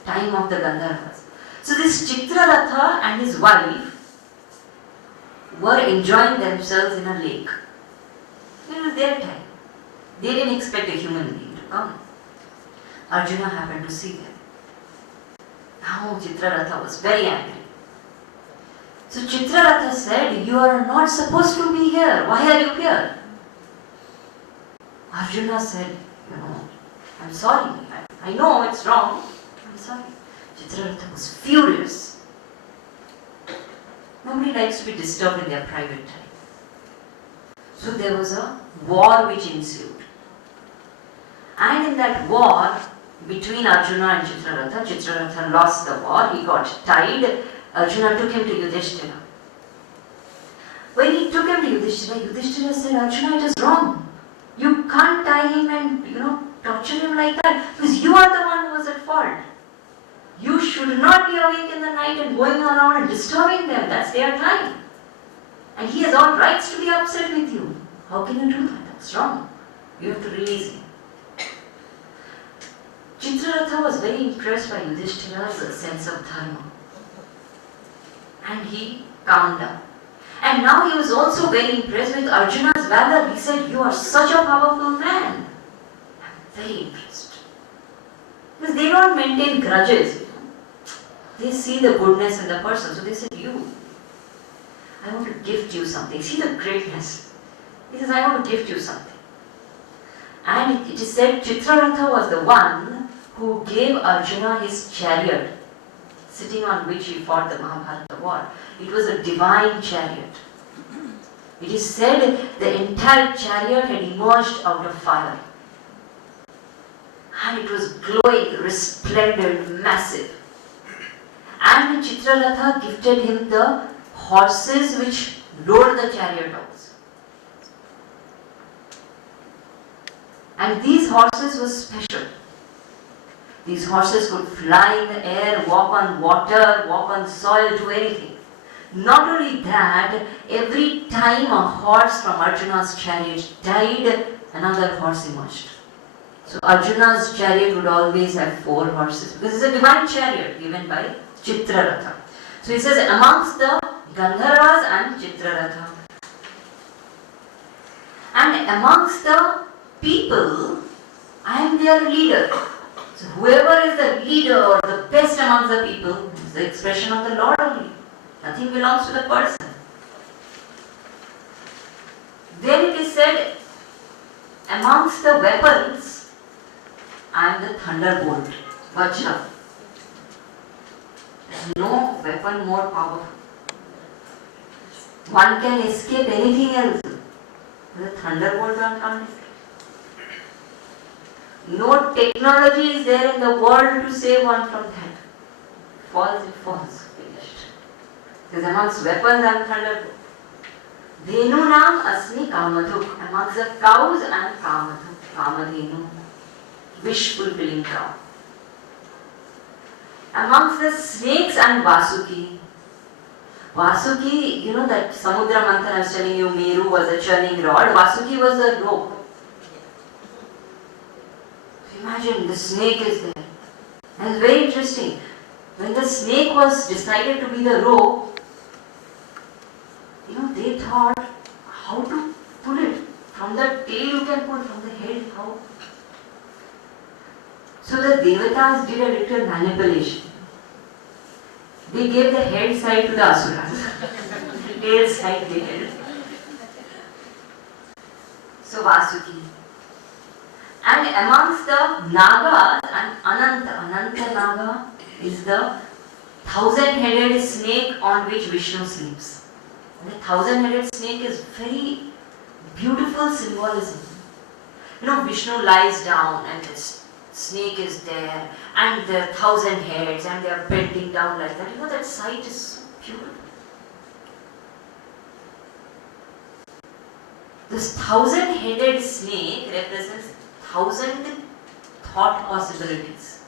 time of the Gandharvas. So this Chitraratha and his wife were enjoying themselves in a lake. It was their time. They didn't expect a human being to come. Arjuna happened to see them. Now Chitraratha was very angry. So Chitraratha said, you are not supposed to be here. Why are you here? Arjuna said, I'm sorry. I know it's wrong. I'm sorry. Chitraratha was furious. Nobody likes to be disturbed in their private time. So there was a war which ensued. And in that war, between Arjuna and Chitraratha. Chitraratha lost the war, he got tied. Arjuna took him to Yudhishthira. When he took him to Yudhishthira, Yudhishthira said, Arjuna, it is wrong. You can't tie him and, torture him like that, because you are the one who was at fault. You should not be awake in the night and going around and disturbing them. That's their time. And he has all rights to be upset with you. How can you do that? That's wrong. You have to release him. Chitraratha was very impressed by Yudhishthira's sense of dharma. And he calmed down. And now he was also very impressed with Arjuna's valor. He said, you are such a powerful man. I'm very impressed. Because they don't maintain grudges. They see the goodness in the person. So they said, I want to gift you something. See the greatness. He says, I want to gift you something. And it is said Chitraratha was the one who gave Arjuna his chariot, sitting on which he fought the Mahabharata war. It was a divine chariot. It is said the entire chariot had emerged out of fire. And it was glowing, resplendent, massive. And Chitraratha gifted him the horses which rode the chariot also. And these horses were special. These horses could fly in the air, walk on water, walk on soil, do anything. Not only that, every time a horse from Arjuna's chariot died, another horse emerged. So Arjuna's chariot would always have 4 horses, because it's a divine chariot given by Chitraratha. So he says, amongst the Gandharvas and Chitraratha. And amongst the people, I am their leader. So whoever is the leader or the best amongst the people is the expression of the Lord only. Nothing belongs to the person. Then it is said, amongst the weapons, I am the thunderbolt, Vajra. There is no weapon more powerful. One can escape anything else. The thunderbolt one can't escape. No technology is there in the world to save one from that. Falls, it falls. Finished. Because amongst weapons I am thunderbolt. Dhenunam asmi kamadhuk. Amongst the cows I am kamadhuk. Kamadhenu. Wish fulfilling cow. Amongst the snakes I am Vasuki. Vasuki, that Samudra Manthan I was telling you, Meru was a churning rod. Vasuki was a rope. Imagine the snake is there. And it's very interesting. When the snake was decided to be the rope, they thought how to pull it. From the tail you can pull, from the head how? So the Devatas did a little manipulation. They gave the head side to the Asuras. Tail side they held. So Vasuki. And amongst the Nagas and Ananta Naga is the 1,000-headed snake on which Vishnu sleeps. And the 1,000-headed snake is very beautiful symbolism. Vishnu lies down and this snake is there and there are 1,000 heads and they are bending down like that. That sight is so beautiful. This 1,000-headed snake represents 1,000 thought possibilities,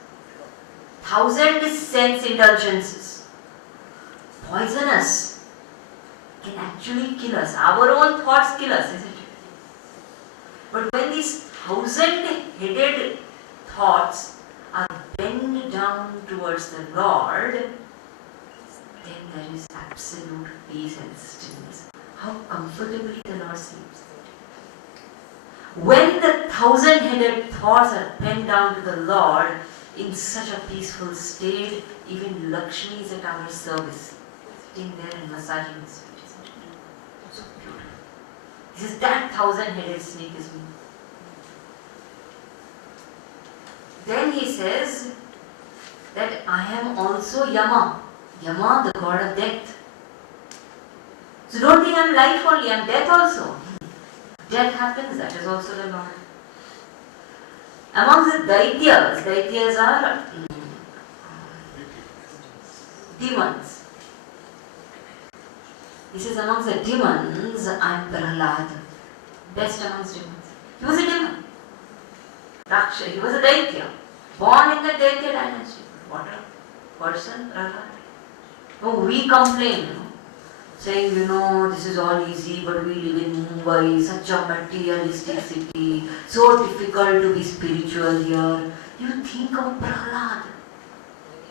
1,000 sense indulgences. Poisonous can actually kill us. Our own thoughts kill us, isn't it? But when these 1,000-headed thoughts are bent down towards the Lord, then there is absolute peace and stillness. How comfortably the Lord sleeps. When the 1,000-headed thoughts are bent down to the Lord in such a peaceful state, even Lakshmi is at our service, sitting there and massaging his feet, isn't it? So beautiful. He says, that 1,000-headed snake is me. Then he says that I am also Yama. Yama, the god of death. So don't think I am life only, I am death also. Death happens, that is also the Lord. Amongst the Daityas are demons. He says amongst the demons, I am Prahlad, best amongst demons. He was a demon. Raksha, he was a Daitya, born in the Daitya dynasty. What a person, Prahlad. No, we complain, saying, this is all easy, but we live in Mumbai, such a materialistic city, so difficult to be spiritual here. You think of Prahlad.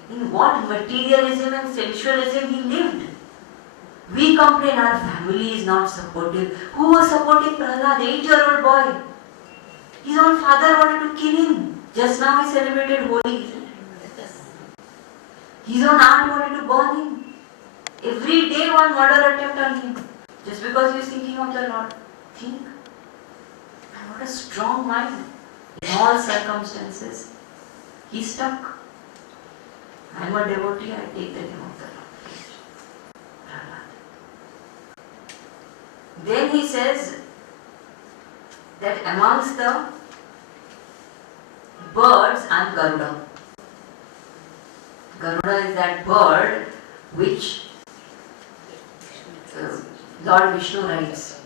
In what materialism and sensualism he lived. We complain our family is not supportive. Who was supporting Prahlad? 8-year-old boy. His own father wanted to kill him. Just now he celebrated Holi. His own aunt wanted to burn him. Every day one murder attempt on him. Just because he is thinking of the Lord. Think. And what a strong mind. In all circumstances. He stuck. I am a devotee, I take the name of the Lord. Then he says that amongst the birds I am Garuda. Garuda is that bird which Lord Vishnu rides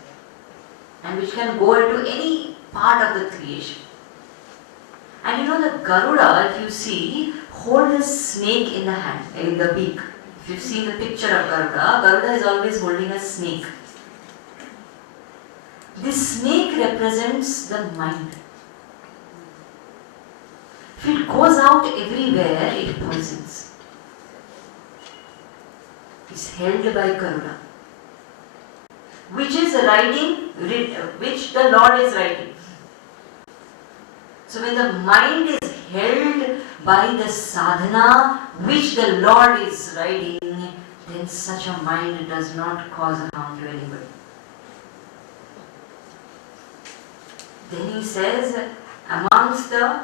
and which can go into any part of the creation. And the Garuda, if you see, hold a snake in the hand, in the beak. If you see the picture of Garuda, Garuda is always holding a snake. This snake represents the mind. If it goes out everywhere, it poisons. It's held by Garuda, which the Lord is riding. So when the mind is held by the sadhana which the Lord is riding, then such a mind does not cause harm to anybody. Then he says, amongst the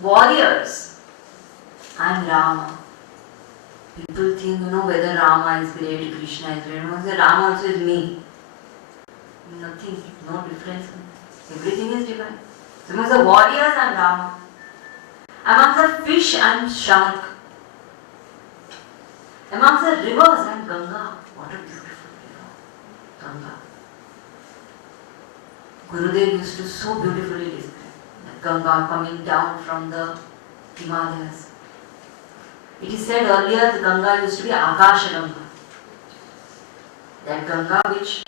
warriors, I am Rama. People think, whether Rama is great, Krishna is great. No, Rama also is me. Nothing, no difference. Everything is divine. So amongst the warriors, I am Rama. Amongst the fish, I am shark. Amongst the rivers, I am Ganga. What a beautiful river. Ganga. Gurudev used to so beautifully describe that Ganga coming down from the Himalayas. It is said earlier the Ganga used to be Akasha Ganga. That Ganga which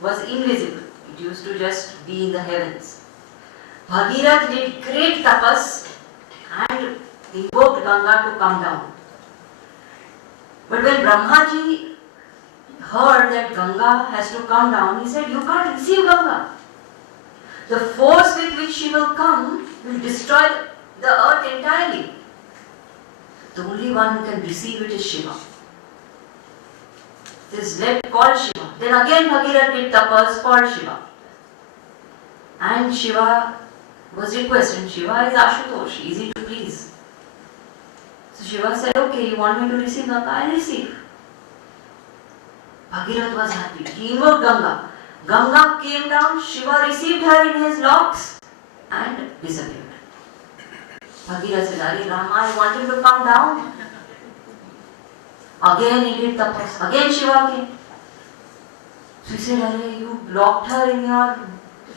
was invisible. It used to just be in the heavens. Bhagirath did great tapas and invoked Ganga to come down. But when Brahmaji heard that Ganga has to come down, he said, you can't receive Ganga. The force with which she will come will destroy the earth entirely. The only one who can receive it is Shiva. This is called Shiva. Then again Bhagirath did tapas called Shiva. And Shiva was requested. Shiva is Ashutosh, easy to please. So Shiva said, okay, you want me to receive Ganga? I receive. Bhagirath was happy. He invoked Ganga. Ganga came down, Shiva received her in his locks and disappeared. Bhagirath said, Are Rama, I want him to come down. Again he did tapas. Again Shiva came. So he said, Are you locked her in your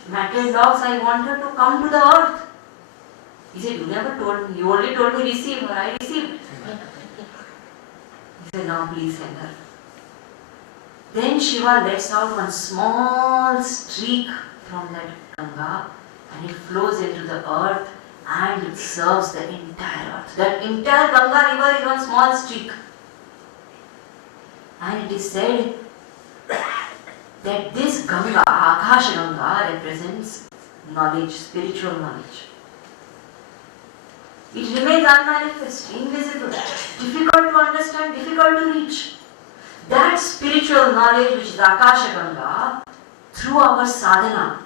matted locks, I want her to come to the earth. He said, you never told me, you only told me receive her, I received. He said, now please send her. Then Shiva lets out one small streak from that Ganga and it flows into the earth and it serves the entire earth. That entire Ganga river is one small streak. And it is said that this Ganga, Akasha Ganga, represents knowledge, spiritual knowledge. It remains unmanifest, invisible, difficult to understand, difficult to reach. That spiritual knowledge which is Akasha Ganga, through our sadhana,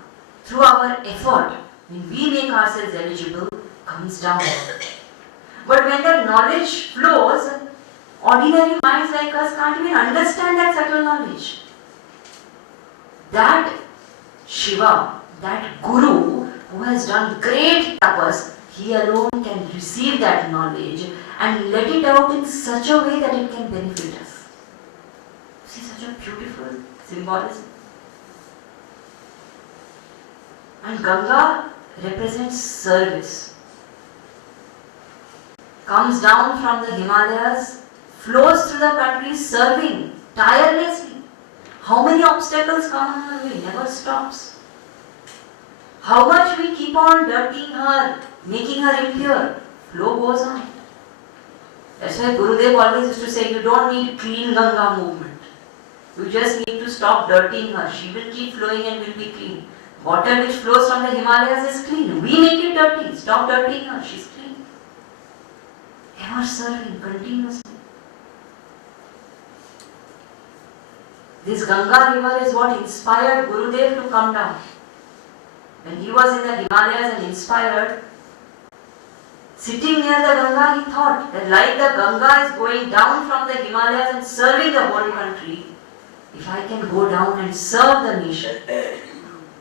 through our effort, when we make ourselves eligible, comes down. But when that knowledge flows, ordinary minds like us can't even understand that subtle knowledge. That Shiva, that Guru, who has done great tapas, he alone can receive that knowledge and let it out in such a way that it can benefit us. See, such a beautiful symbolism. And Ganga represents service. Comes down from the Himalayas, flows through the country serving tirelessly. How many obstacles come on our way? Never stops. How much we keep on dirtying her, making her impure, flow goes on. That's why Gurudev always used to say, you don't need clean Ganga movement. You just need to stop dirtying her. She will keep flowing and will be clean. Water which flows from the Himalayas is clean. We make it dirty. Stop dirtying her. She's clean. Ever serving continuously. This Ganga river is what inspired Gurudev to come down. When he was in the Himalayas and inspired, sitting near the Ganga, he thought that like the Ganga is going down from the Himalayas and serving the whole country, if I can go down and serve the nation,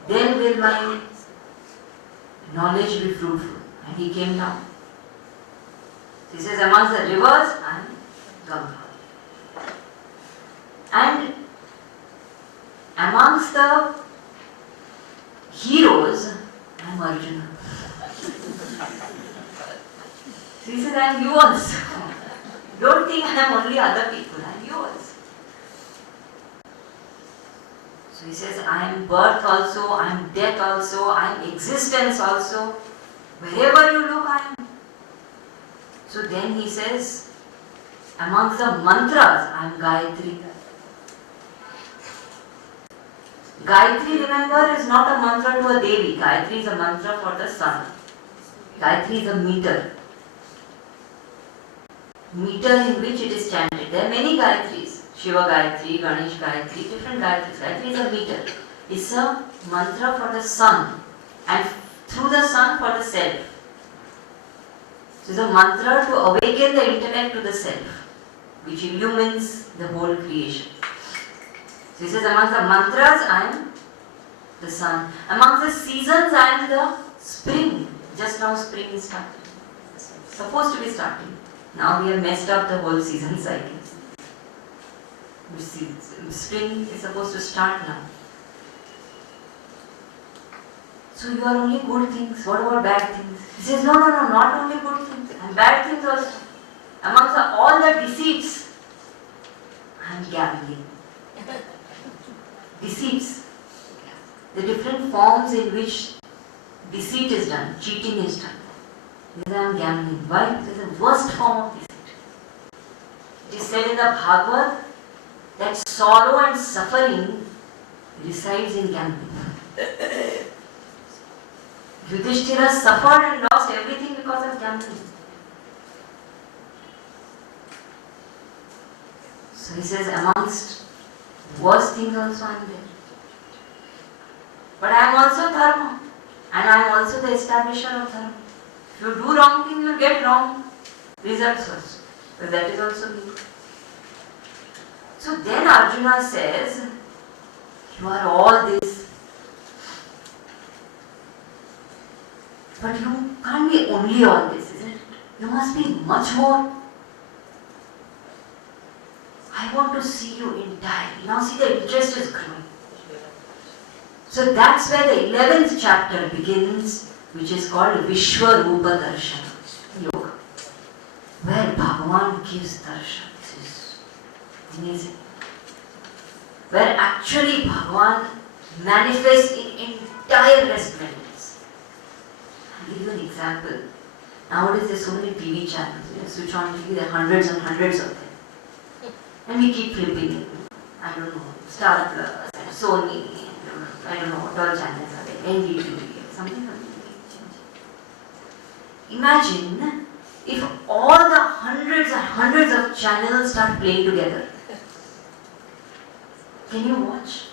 then will my knowledge be fruitful. And he came down. He says, amongst the rivers, I am Ganga. And amongst the heroes, I am Arjuna. So he says, I am you also. Don't think I am only other people, I am you also. So he says, I am birth also, I am death also, I am existence also. Wherever you look, I am. So then he says, amongst the mantras, I am Gayatri. Gayatri, remember, is not a mantra to a Devi. Gayatri is a mantra for the sun. Gayatri is a meter. Meter in which it is chanted. There are many Gayatris. Shiva Gayatri, Ganesh Gayatri, different Gayatris. Gayatri is a meter. It's a mantra for the sun and through the sun for the self. So it's a mantra to awaken the intellect to the self, which illumines the whole creation. So he says, amongst the mantras, I am the sun. Amongst the seasons, I am the spring. Just now spring is starting. Supposed to be starting. Now we have messed up the whole season cycle. Spring is supposed to start now. So you are only good things. What about bad things? He says, no, not only good things. And bad things also. Amongst all the deceits, I am gambling. Deceits. The different forms in which deceit is done, cheating is done. This I am gambling. Why? It is the worst form of deceit. It is said in the Bhagavad that sorrow and suffering resides in gambling. Yudhishthira suffered and lost everything because of gambling. So he says, amongst worst things also I am there. But I am also dharma. And I am also the establisher of dharma. If you do wrong thing, you will get wrong results also. But that is also me. So then Arjuna says, you are all this. But you can't be only all this, isn't it? You must be much more. I want to see you entirely. Now see, the interest is growing. So that's where the 11th chapter begins, which is called Vishwarupa Darshana Yoga, where Bhagavan gives darshan. This is amazing. Where actually Bhagavan manifests in entire resplendence. I'll give you an example. Nowadays there are so many TV channels. You switch on TV, there are hundreds and hundreds of them. And we keep flipping it. I don't know, Star Plus, Sony, I don't know what all channels are there, NDTV, something. Imagine if all the hundreds and hundreds of channels start playing together. Can you watch?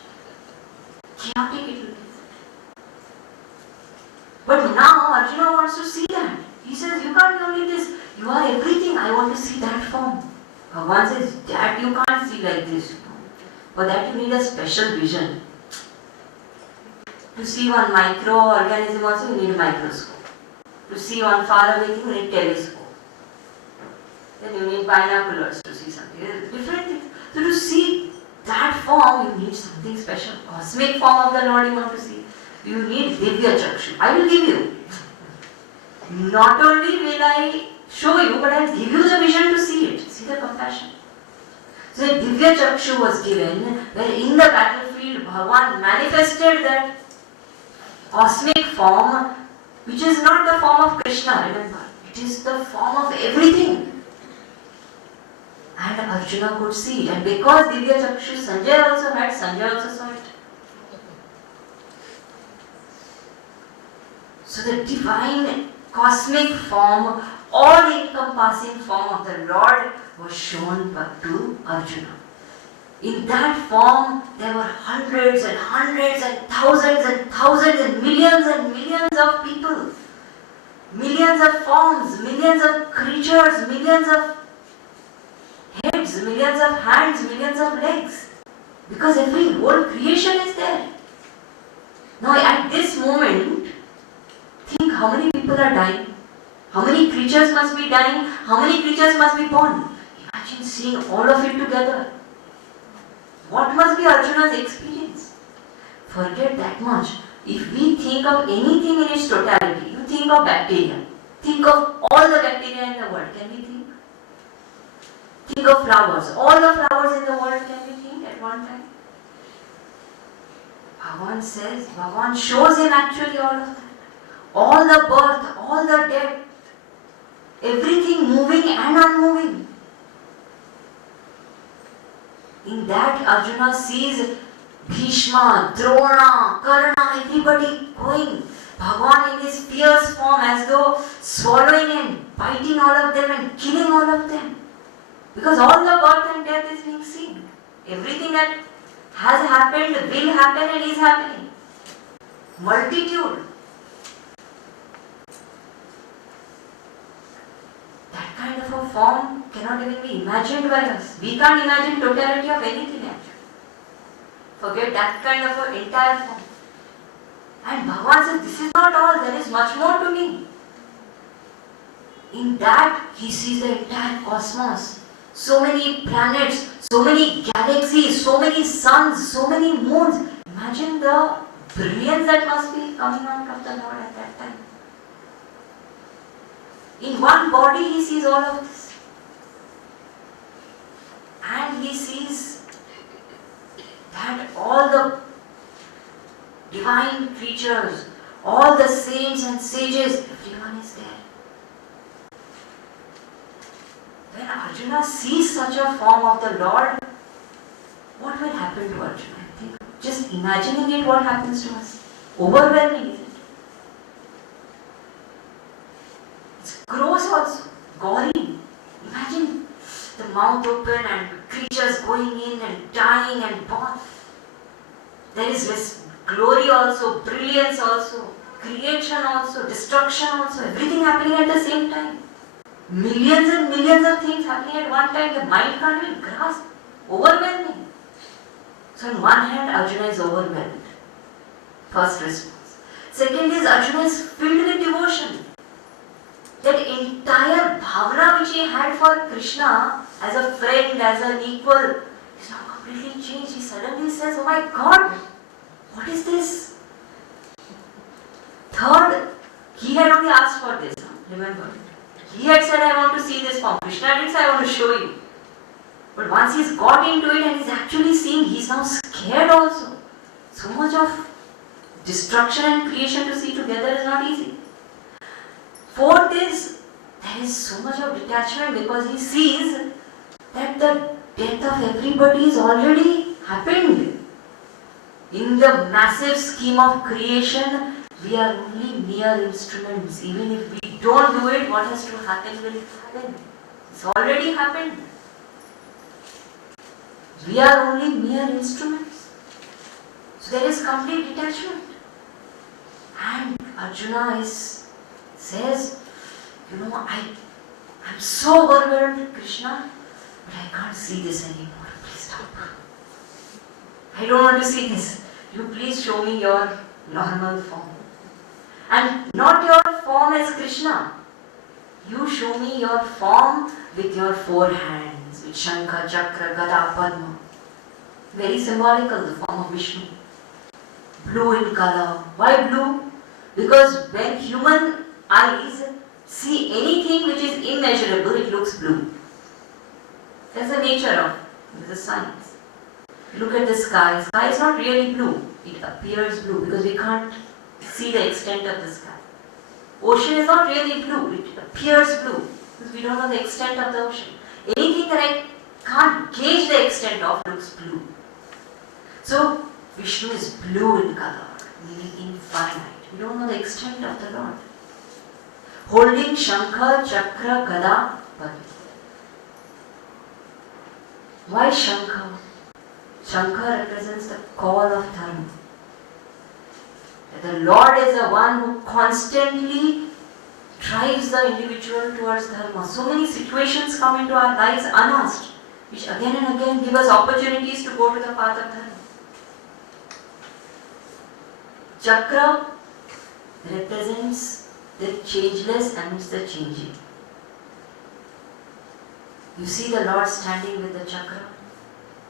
Chaotic it will be. But now Arjuna wants to see that. He says, you can't be only this, you are everything, I want to see that form. Bhagavan says, that you can't see like this. For that you need a special vision. To see one microorganism also you need a microscope. To see one far away thing you need telescope. Then you need binoculars to see something. Different things. So to see that form you need something special. Cosmic form of the Lord you want to see. You need Divya Chakshu. I will give you. Not only will I show you, but I will give you the vision to see it. See the compassion. So a Divya Chakshu was given, where in the battlefield Bhagavan manifested that cosmic form, which is not the form of Krishna, remember. It is the form of everything. And Arjuna could see it. And because Divya Chakshu Sanjay also had, Sanjay also saw it. So the divine cosmic form, all-encompassing form of the Lord was shown to Arjuna. In that form, there were hundreds and hundreds and thousands and millions of people. Millions of forms, millions of creatures, millions of heads, millions of hands, millions of legs. Because every whole creation is there. Now at this moment, think how many people are dying. How many creatures must be dying? How many creatures must be born? Imagine seeing all of it together. What must be Arjuna's experience? Forget that much. If we think of anything in its totality, you think of bacteria. Think of all the bacteria in the world. Can we think? Think of flowers. All the flowers in the world, can we think at one time? Bhagavan shows him actually all of that. All the birth, all the death, everything moving and unmoving. In that Arjuna sees Bhishma, Drona, Karna, everybody going. Bhagavan in his fierce form as though swallowing and biting all of them and killing all of them. Because all the birth and death is being seen. Everything that has happened, will happen and is happening. Multitude. That kind of a form cannot even be imagined by us. We can't imagine totality of anything actually. Forget that kind of an entire form. And Bhagavan says, this is not all, there is much more to me. In that, he sees the entire cosmos. So many planets, so many galaxies, so many suns, so many moons. Imagine the brilliance that must be coming out of the Lord at that time. In one body, he sees all of this. And he sees that all the divine creatures, all the saints and sages, everyone is there. When Arjuna sees such a form of the Lord, what will happen to Arjuna? I think just imagining it, what happens to us? Overwhelming, isn't it? It's gross also, gory. Imagine the mouth open and creatures going in and dying and born. There is this glory also, brilliance also, creation also, destruction also, everything happening at the same time. Millions and millions of things happening at one time, the mind can't even grasp. Overwhelming. So on one hand, Arjuna is overwhelmed. First response. Second is Arjuna is filled with devotion. That entire bhavana which he had for Krishna as a friend, as an equal, is now completely changed. He suddenly says, oh my God, what is this? Third, he had only asked for this, remember. He had said, I want to see this form. Krishna didn't say, I want to show you. But once he's got into it and he's actually seeing, he's now scared also. So much of destruction and creation to see together is not easy. Fourth is, there is so much of detachment because he sees that the death of everybody is already happened. In the massive scheme of creation, we are only mere instruments. Even if we don't do it, what has to happen will happen. It's already happened. We are only mere instruments. So there is complete detachment. And Arjuna says, I'm so overwhelmed, Krishna, but I can't see this anymore. Please stop. I don't want to see this. You please show me your normal form. And not your form as Krishna. You show me your form with your four hands, with Shankha, Chakra, Gada, Padma. Very symbolical, the form of Vishnu. Blue in color. Why blue? Because when human eyes see anything which is immeasurable, it looks blue. That's the nature of the science. Look at the sky. Sky is not really blue. It appears blue because we can't see the extent of the sky. Ocean is not really blue. It appears blue because we don't know the extent of the ocean. Anything that I can't gauge the extent of looks blue. So Vishnu is blue in color, meaning infinite. We don't know the extent of the Lord. Holding Shankha, Chakra, Gada, Padma. Why Shankha? Shankha represents the call of dharma. The Lord is the one who constantly drives the individual towards dharma. So many situations come into our lives unasked, which again and again give us opportunities to go to the path of dharma. Chakra represents the changeless amidst the changing. You see the Lord standing with the chakra.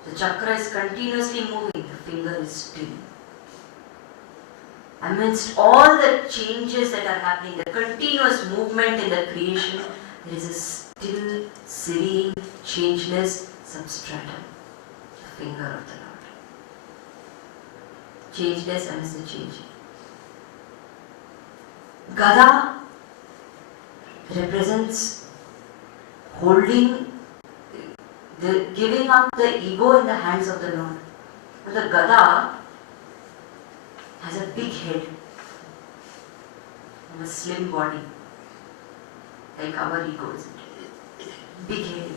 The chakra is continuously moving, the finger is still. Amidst all the changes that are happening, the continuous movement in the creation, there is a still, serene, changeless substratum, the finger of the Lord. Changeless amidst the changing. Gada represents holding, giving up the ego in the hands of the Lord. But the Gada has a big head and a slim body, like our ego, isn't it? Big head.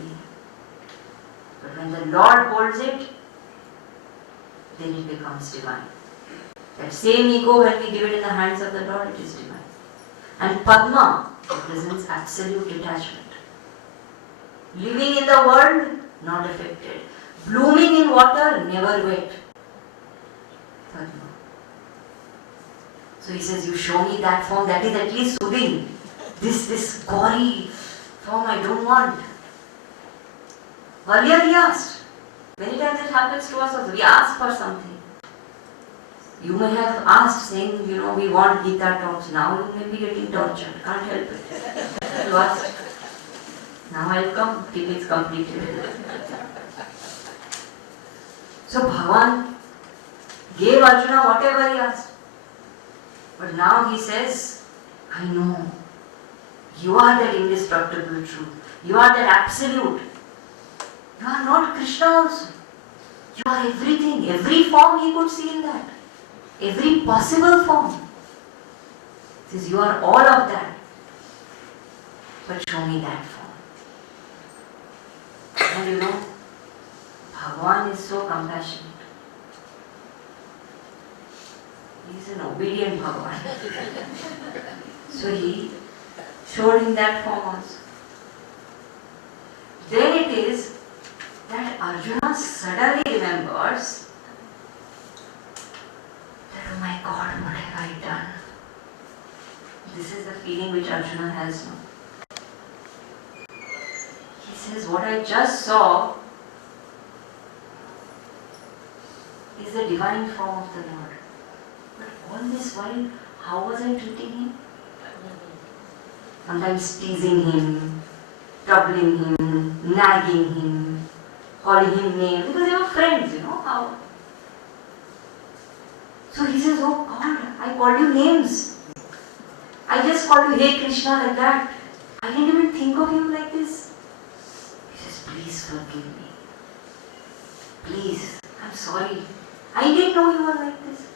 But when the Lord holds it, then it becomes divine. That same ego, when we give it in the hands of the Lord, it is divine. And Padma represents absolute detachment. Living in the world, not affected. Blooming in water, never wet. Padma. So he says, you show me that form, that is at least soothing. This gory form I don't want. Earlier he asked. Many times it happens to us also. We ask for something. You may have asked saying, we want Geeta talks. Now you may be getting tortured. Can't help it. You asked. Now I'll come till it's completed. So Bhagavan gave Arjuna whatever he asked. But now he says, I know. You are that indestructible truth. You are that absolute. You are not Krishna also. You are everything. Every form he could see in that. Every possible form. He says, you are all of that. But show me that form. And Bhagavan is so compassionate. He is an obedient Bhagavan. So he showed him that form also. Then it is that Arjuna suddenly remembers that, oh my God, what have I done? This is the feeling which Arjuna has now. He says, what I just saw is the divine form of the Lord. But all this while, how was I treating him? Sometimes teasing him, troubling him, nagging him, calling him names, because they were friends, how. So he says, oh God, I called you names. I just called you, hey Krishna, like that. I didn't even think of him like this. He says, please forgive me. Please, I'm sorry. I didn't know you were like this.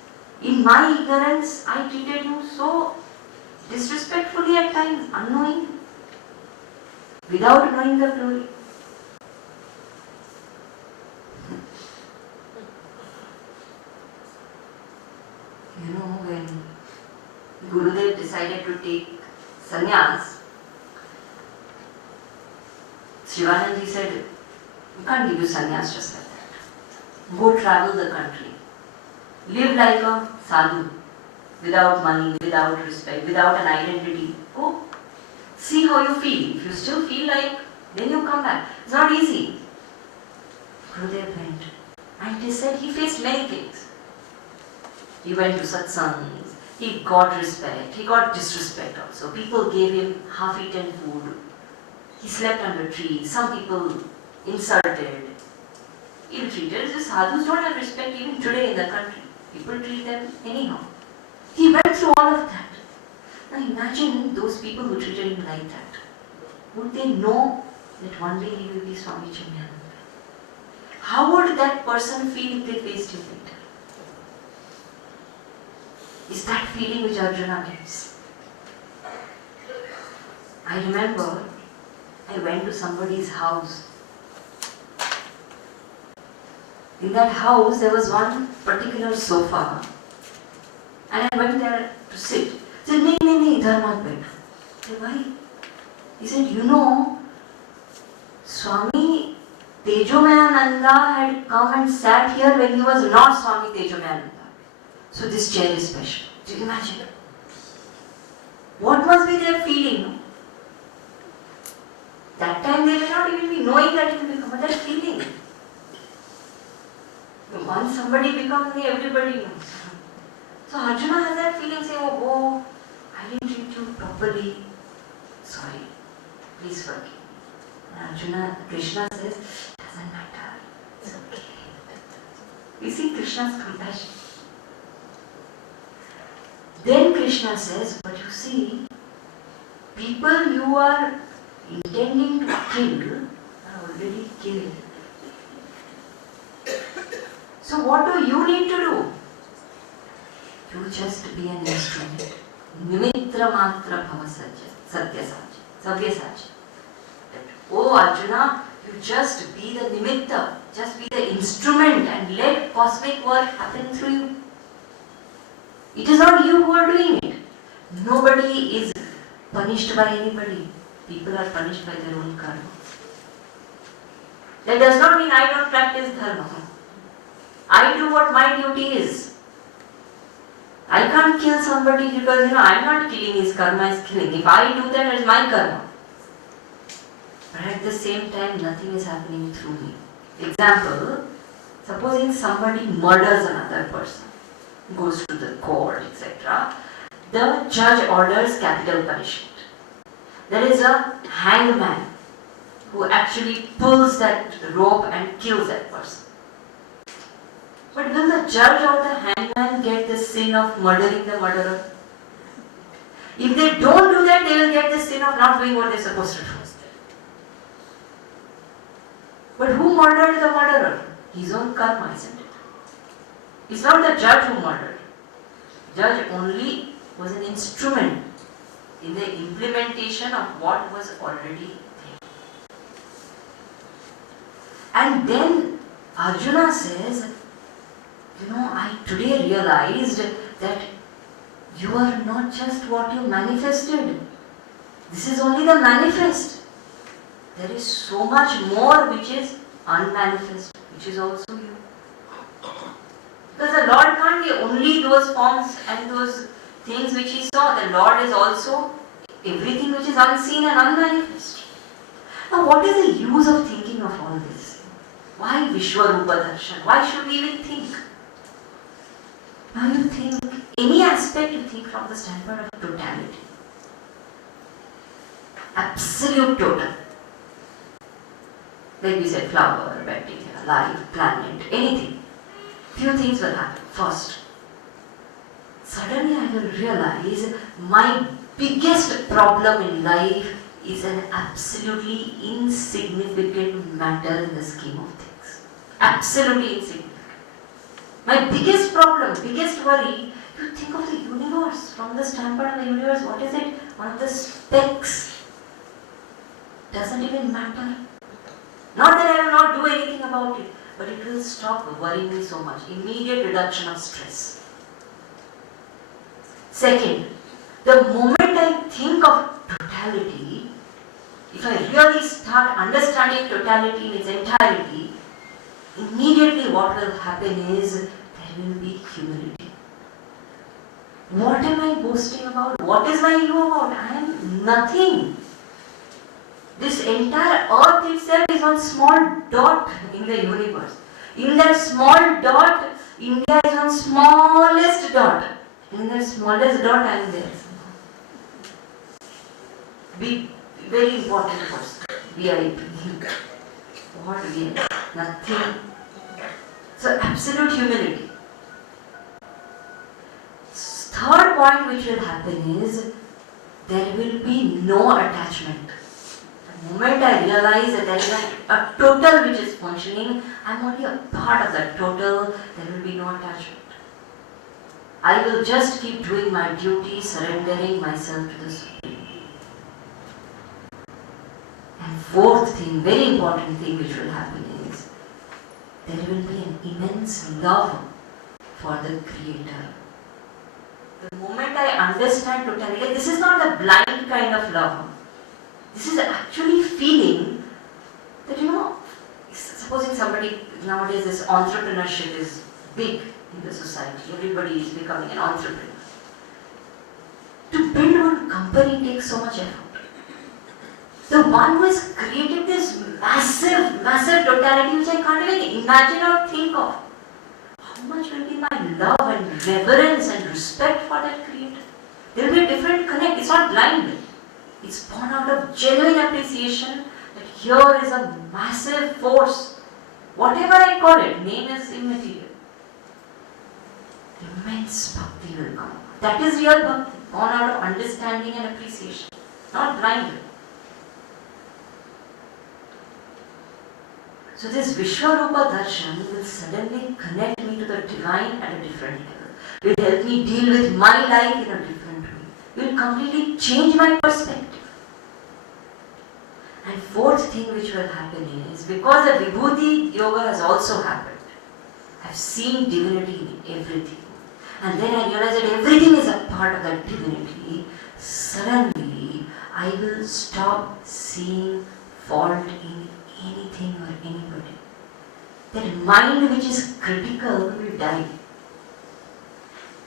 In my ignorance, I treated you so disrespectfully at times, unknowing, without knowing the glory. When Gurudev decided to take sannyas, Shivananji said, we can't give you sannyas just like that. Go travel the country. Live like a sadhu. without money, without respect, without an identity. Go see how you feel. If you still feel like, then you come back. It's not easy. Gurudev went. And he said he faced many things. He went to satsangs, he got respect, he got disrespect also. People gave him half-eaten food. He slept under trees. Some people insulted, ill-treated. The sadhus don't have respect even today in the country. People treat them anyhow. He went through all of that. Now imagine those people who treated him like that. Would they know that one day he will be Swami Chinmaya? How would that person feel if they faced him later? Is that feeling which Arjuna gets? I remember I went to somebody's house. In that house there was one particular sofa and I went there to sit. He said, "No, idhar mat baith." I said, "Why?" He said, "You know, Swami Tejomayananda had come and sat here when he was not Swami Tejomayananda. So this chair is special." Do you imagine? What must be their feeling? That time they may not even be knowing that it will become, but their feeling. Once somebody becomes, everybody knows. So Arjuna has that feeling saying, "Oh, I didn't treat you properly. Sorry, please forgive." And Arjuna, Krishna says, "Doesn't matter. It's okay." We see Krishna's compassion. Then Krishna says, "But you see, people you are intending to kill are already killed. So what do you need to do? You just be an instrument. Nimitra matra bhava sabyasachi. Oh Arjuna, you just be the nimitta, just be the instrument and let cosmic work happen through you. It is not you who are doing it. Nobody is punished by anybody. People are punished by their own karma. That does not mean I don't practice dharma. I do what my duty is. I can't kill somebody because I'm not killing, his karma is killing. If I do that, it's my karma. But at the same time, nothing is happening through me. Example, supposing somebody murders another person, goes to the court, etc. The judge orders capital punishment. There is a hangman who actually pulls that rope and kills that person. But will the judge or the hangman get the sin of murdering the murderer? If they don't do that, they will get the sin of not doing what they're supposed to do. But who murdered the murderer? His own karma, isn't it? It's not the judge who murdered. Judge only was an instrument in the implementation of what was already there. And then Arjuna says, I today realized that you are not just what you manifested. This is only the manifest. There is so much more which is unmanifest, which is also you. Because the Lord can't be only those forms and those things which He saw. The Lord is also everything which is unseen and unmanifest. Now what is the use of thinking of all this? Why Vishwarupa Darshan? Why should we even think? Now you think, any aspect you think from the standpoint of totality. Absolute total. Like we said, flower, bacteria, life, planet, anything. Few things will happen. First, suddenly I will realize my biggest problem in life is an absolutely insignificant matter in the scheme of things. Absolutely insignificant. My biggest problem, biggest worry, you think of the universe. From the standpoint of the universe, what is it? One of the specks. Doesn't even matter. Not that I will not do anything about it, but it will stop worrying me so much. Immediate reduction of stress. Second, the moment I think of totality, if I really start understanding totality in its entirety, immediately what will happen is there will be humility. What am I boasting about? What is my ego about? I am nothing. This entire earth itself is one small dot in the universe. In that small dot, India is one smallest dot. In that smallest dot, I am there. Big, very important person. VIP. What we are? Nothing. So absolute humility. Third point which will happen is there will be no attachment. The moment I realize that there is a total which is functioning, I am only a part of that total, there will be no attachment. I will just keep doing my duty, surrendering myself to the Supreme. And fourth thing, very important thing which will happen is there will be an immense love for the Creator. The moment I understand totality, this is not a blind kind of love. This is actually feeling that, supposing somebody, nowadays this entrepreneurship is big in the society. Everybody is becoming an entrepreneur. To build one company takes so much effort. The one who has created this massive, massive totality which I can't even imagine or think of. How much will be my love and reverence and respect for that Creator? There will be a different connect. It's not blind. It's born out of genuine appreciation that here is a massive force. Whatever I call it, name is immaterial. Immense bhakti will come. That is real bhakti, born out of understanding and appreciation, not blind. So this Vishwarupa Darshan will suddenly connect me to the divine at a different level. Will help me deal with my life in a different way. Will completely change my perspective. And fourth thing which will happen is, because the Vibhuti Yoga has also happened, I've seen divinity in everything. And then I realized that everything is a part of that divinity. Suddenly, I will stop seeing fault in anything or anybody. That mind which is critical will die.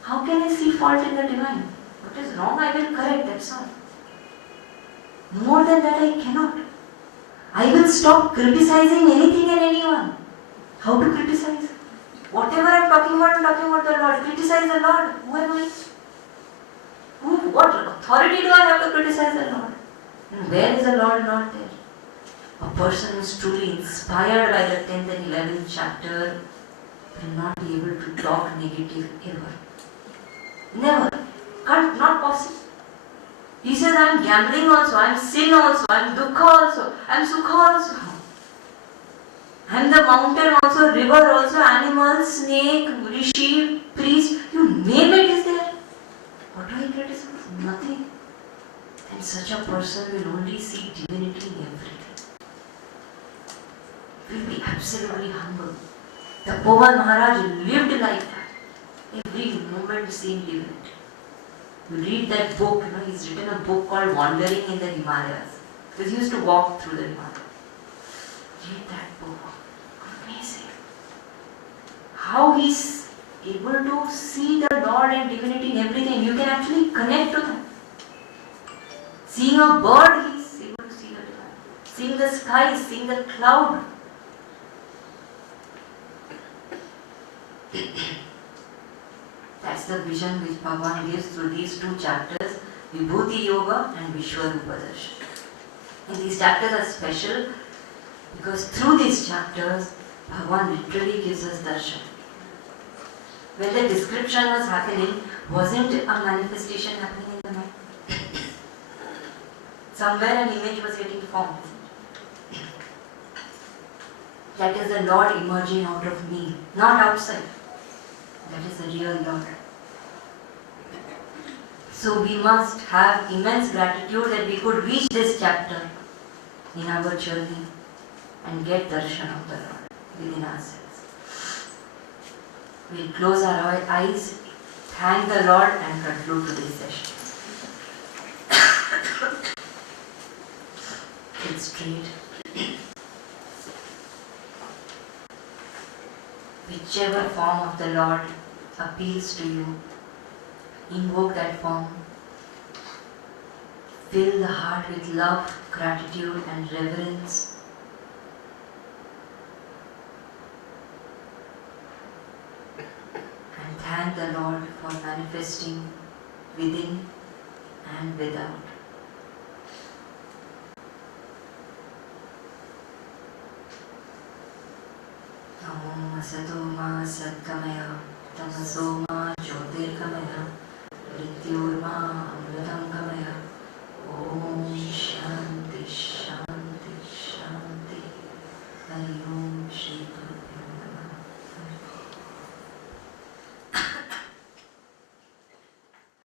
How can I see fault in the divine? What is wrong, I will correct, that's all. More than that, I cannot. I will stop criticizing anything and anyone. How to criticize? Whatever I'm talking about the Lord. Criticize the Lord. Who am I? What authority do I have to criticize the Lord? And where is the Lord not there? A person who is truly inspired by the 10th and 11th chapter will not be able to talk negative ever. Never. Not possible. He says, I am gambling also, I am sin also, I am dukkha also, I am sukha also. I am the mountain also, river also, animal, snake, rishi, priest, you name it is there. What do I criticize? Nothing. And such a person will only see divinity in everything. Will be absolutely humble. The Pawan Maharaj lived like that. Every moment seeing divinity. You read that book, he's written a book called Wandering in the Himalayas. Because he used to walk through the Himalayas. Read that book. Amazing. How he's able to see the Lord and divinity in everything. You can actually connect to them. Seeing a bird, he's able to see the divine. Seeing the sky, seeing the cloud. That's the vision which Bhagavan gives through these two chapters, Vibhuti Yoga and Vishwarupa Darshan. And these chapters are special because through these chapters, Bhagavan literally gives us darshan. When the description was happening, wasn't a manifestation happening in the mind? Somewhere an image was getting formed. That is the Lord emerging out of me, not outside. That is the real Lord. So we must have immense gratitude that we could reach this chapter in our journey and get darshan of the Lord within ourselves. We'll close our eyes, thank the Lord and conclude today's session. Sit straight. Whichever form of the Lord appeals to you, Invoke that form. Fill the heart with love, gratitude, and reverence. And thank the Lord for manifesting within and without. Om Asato Ma Satgamaya Tamaso Ma Jyotirgamaya Mrityurma Amritangamaya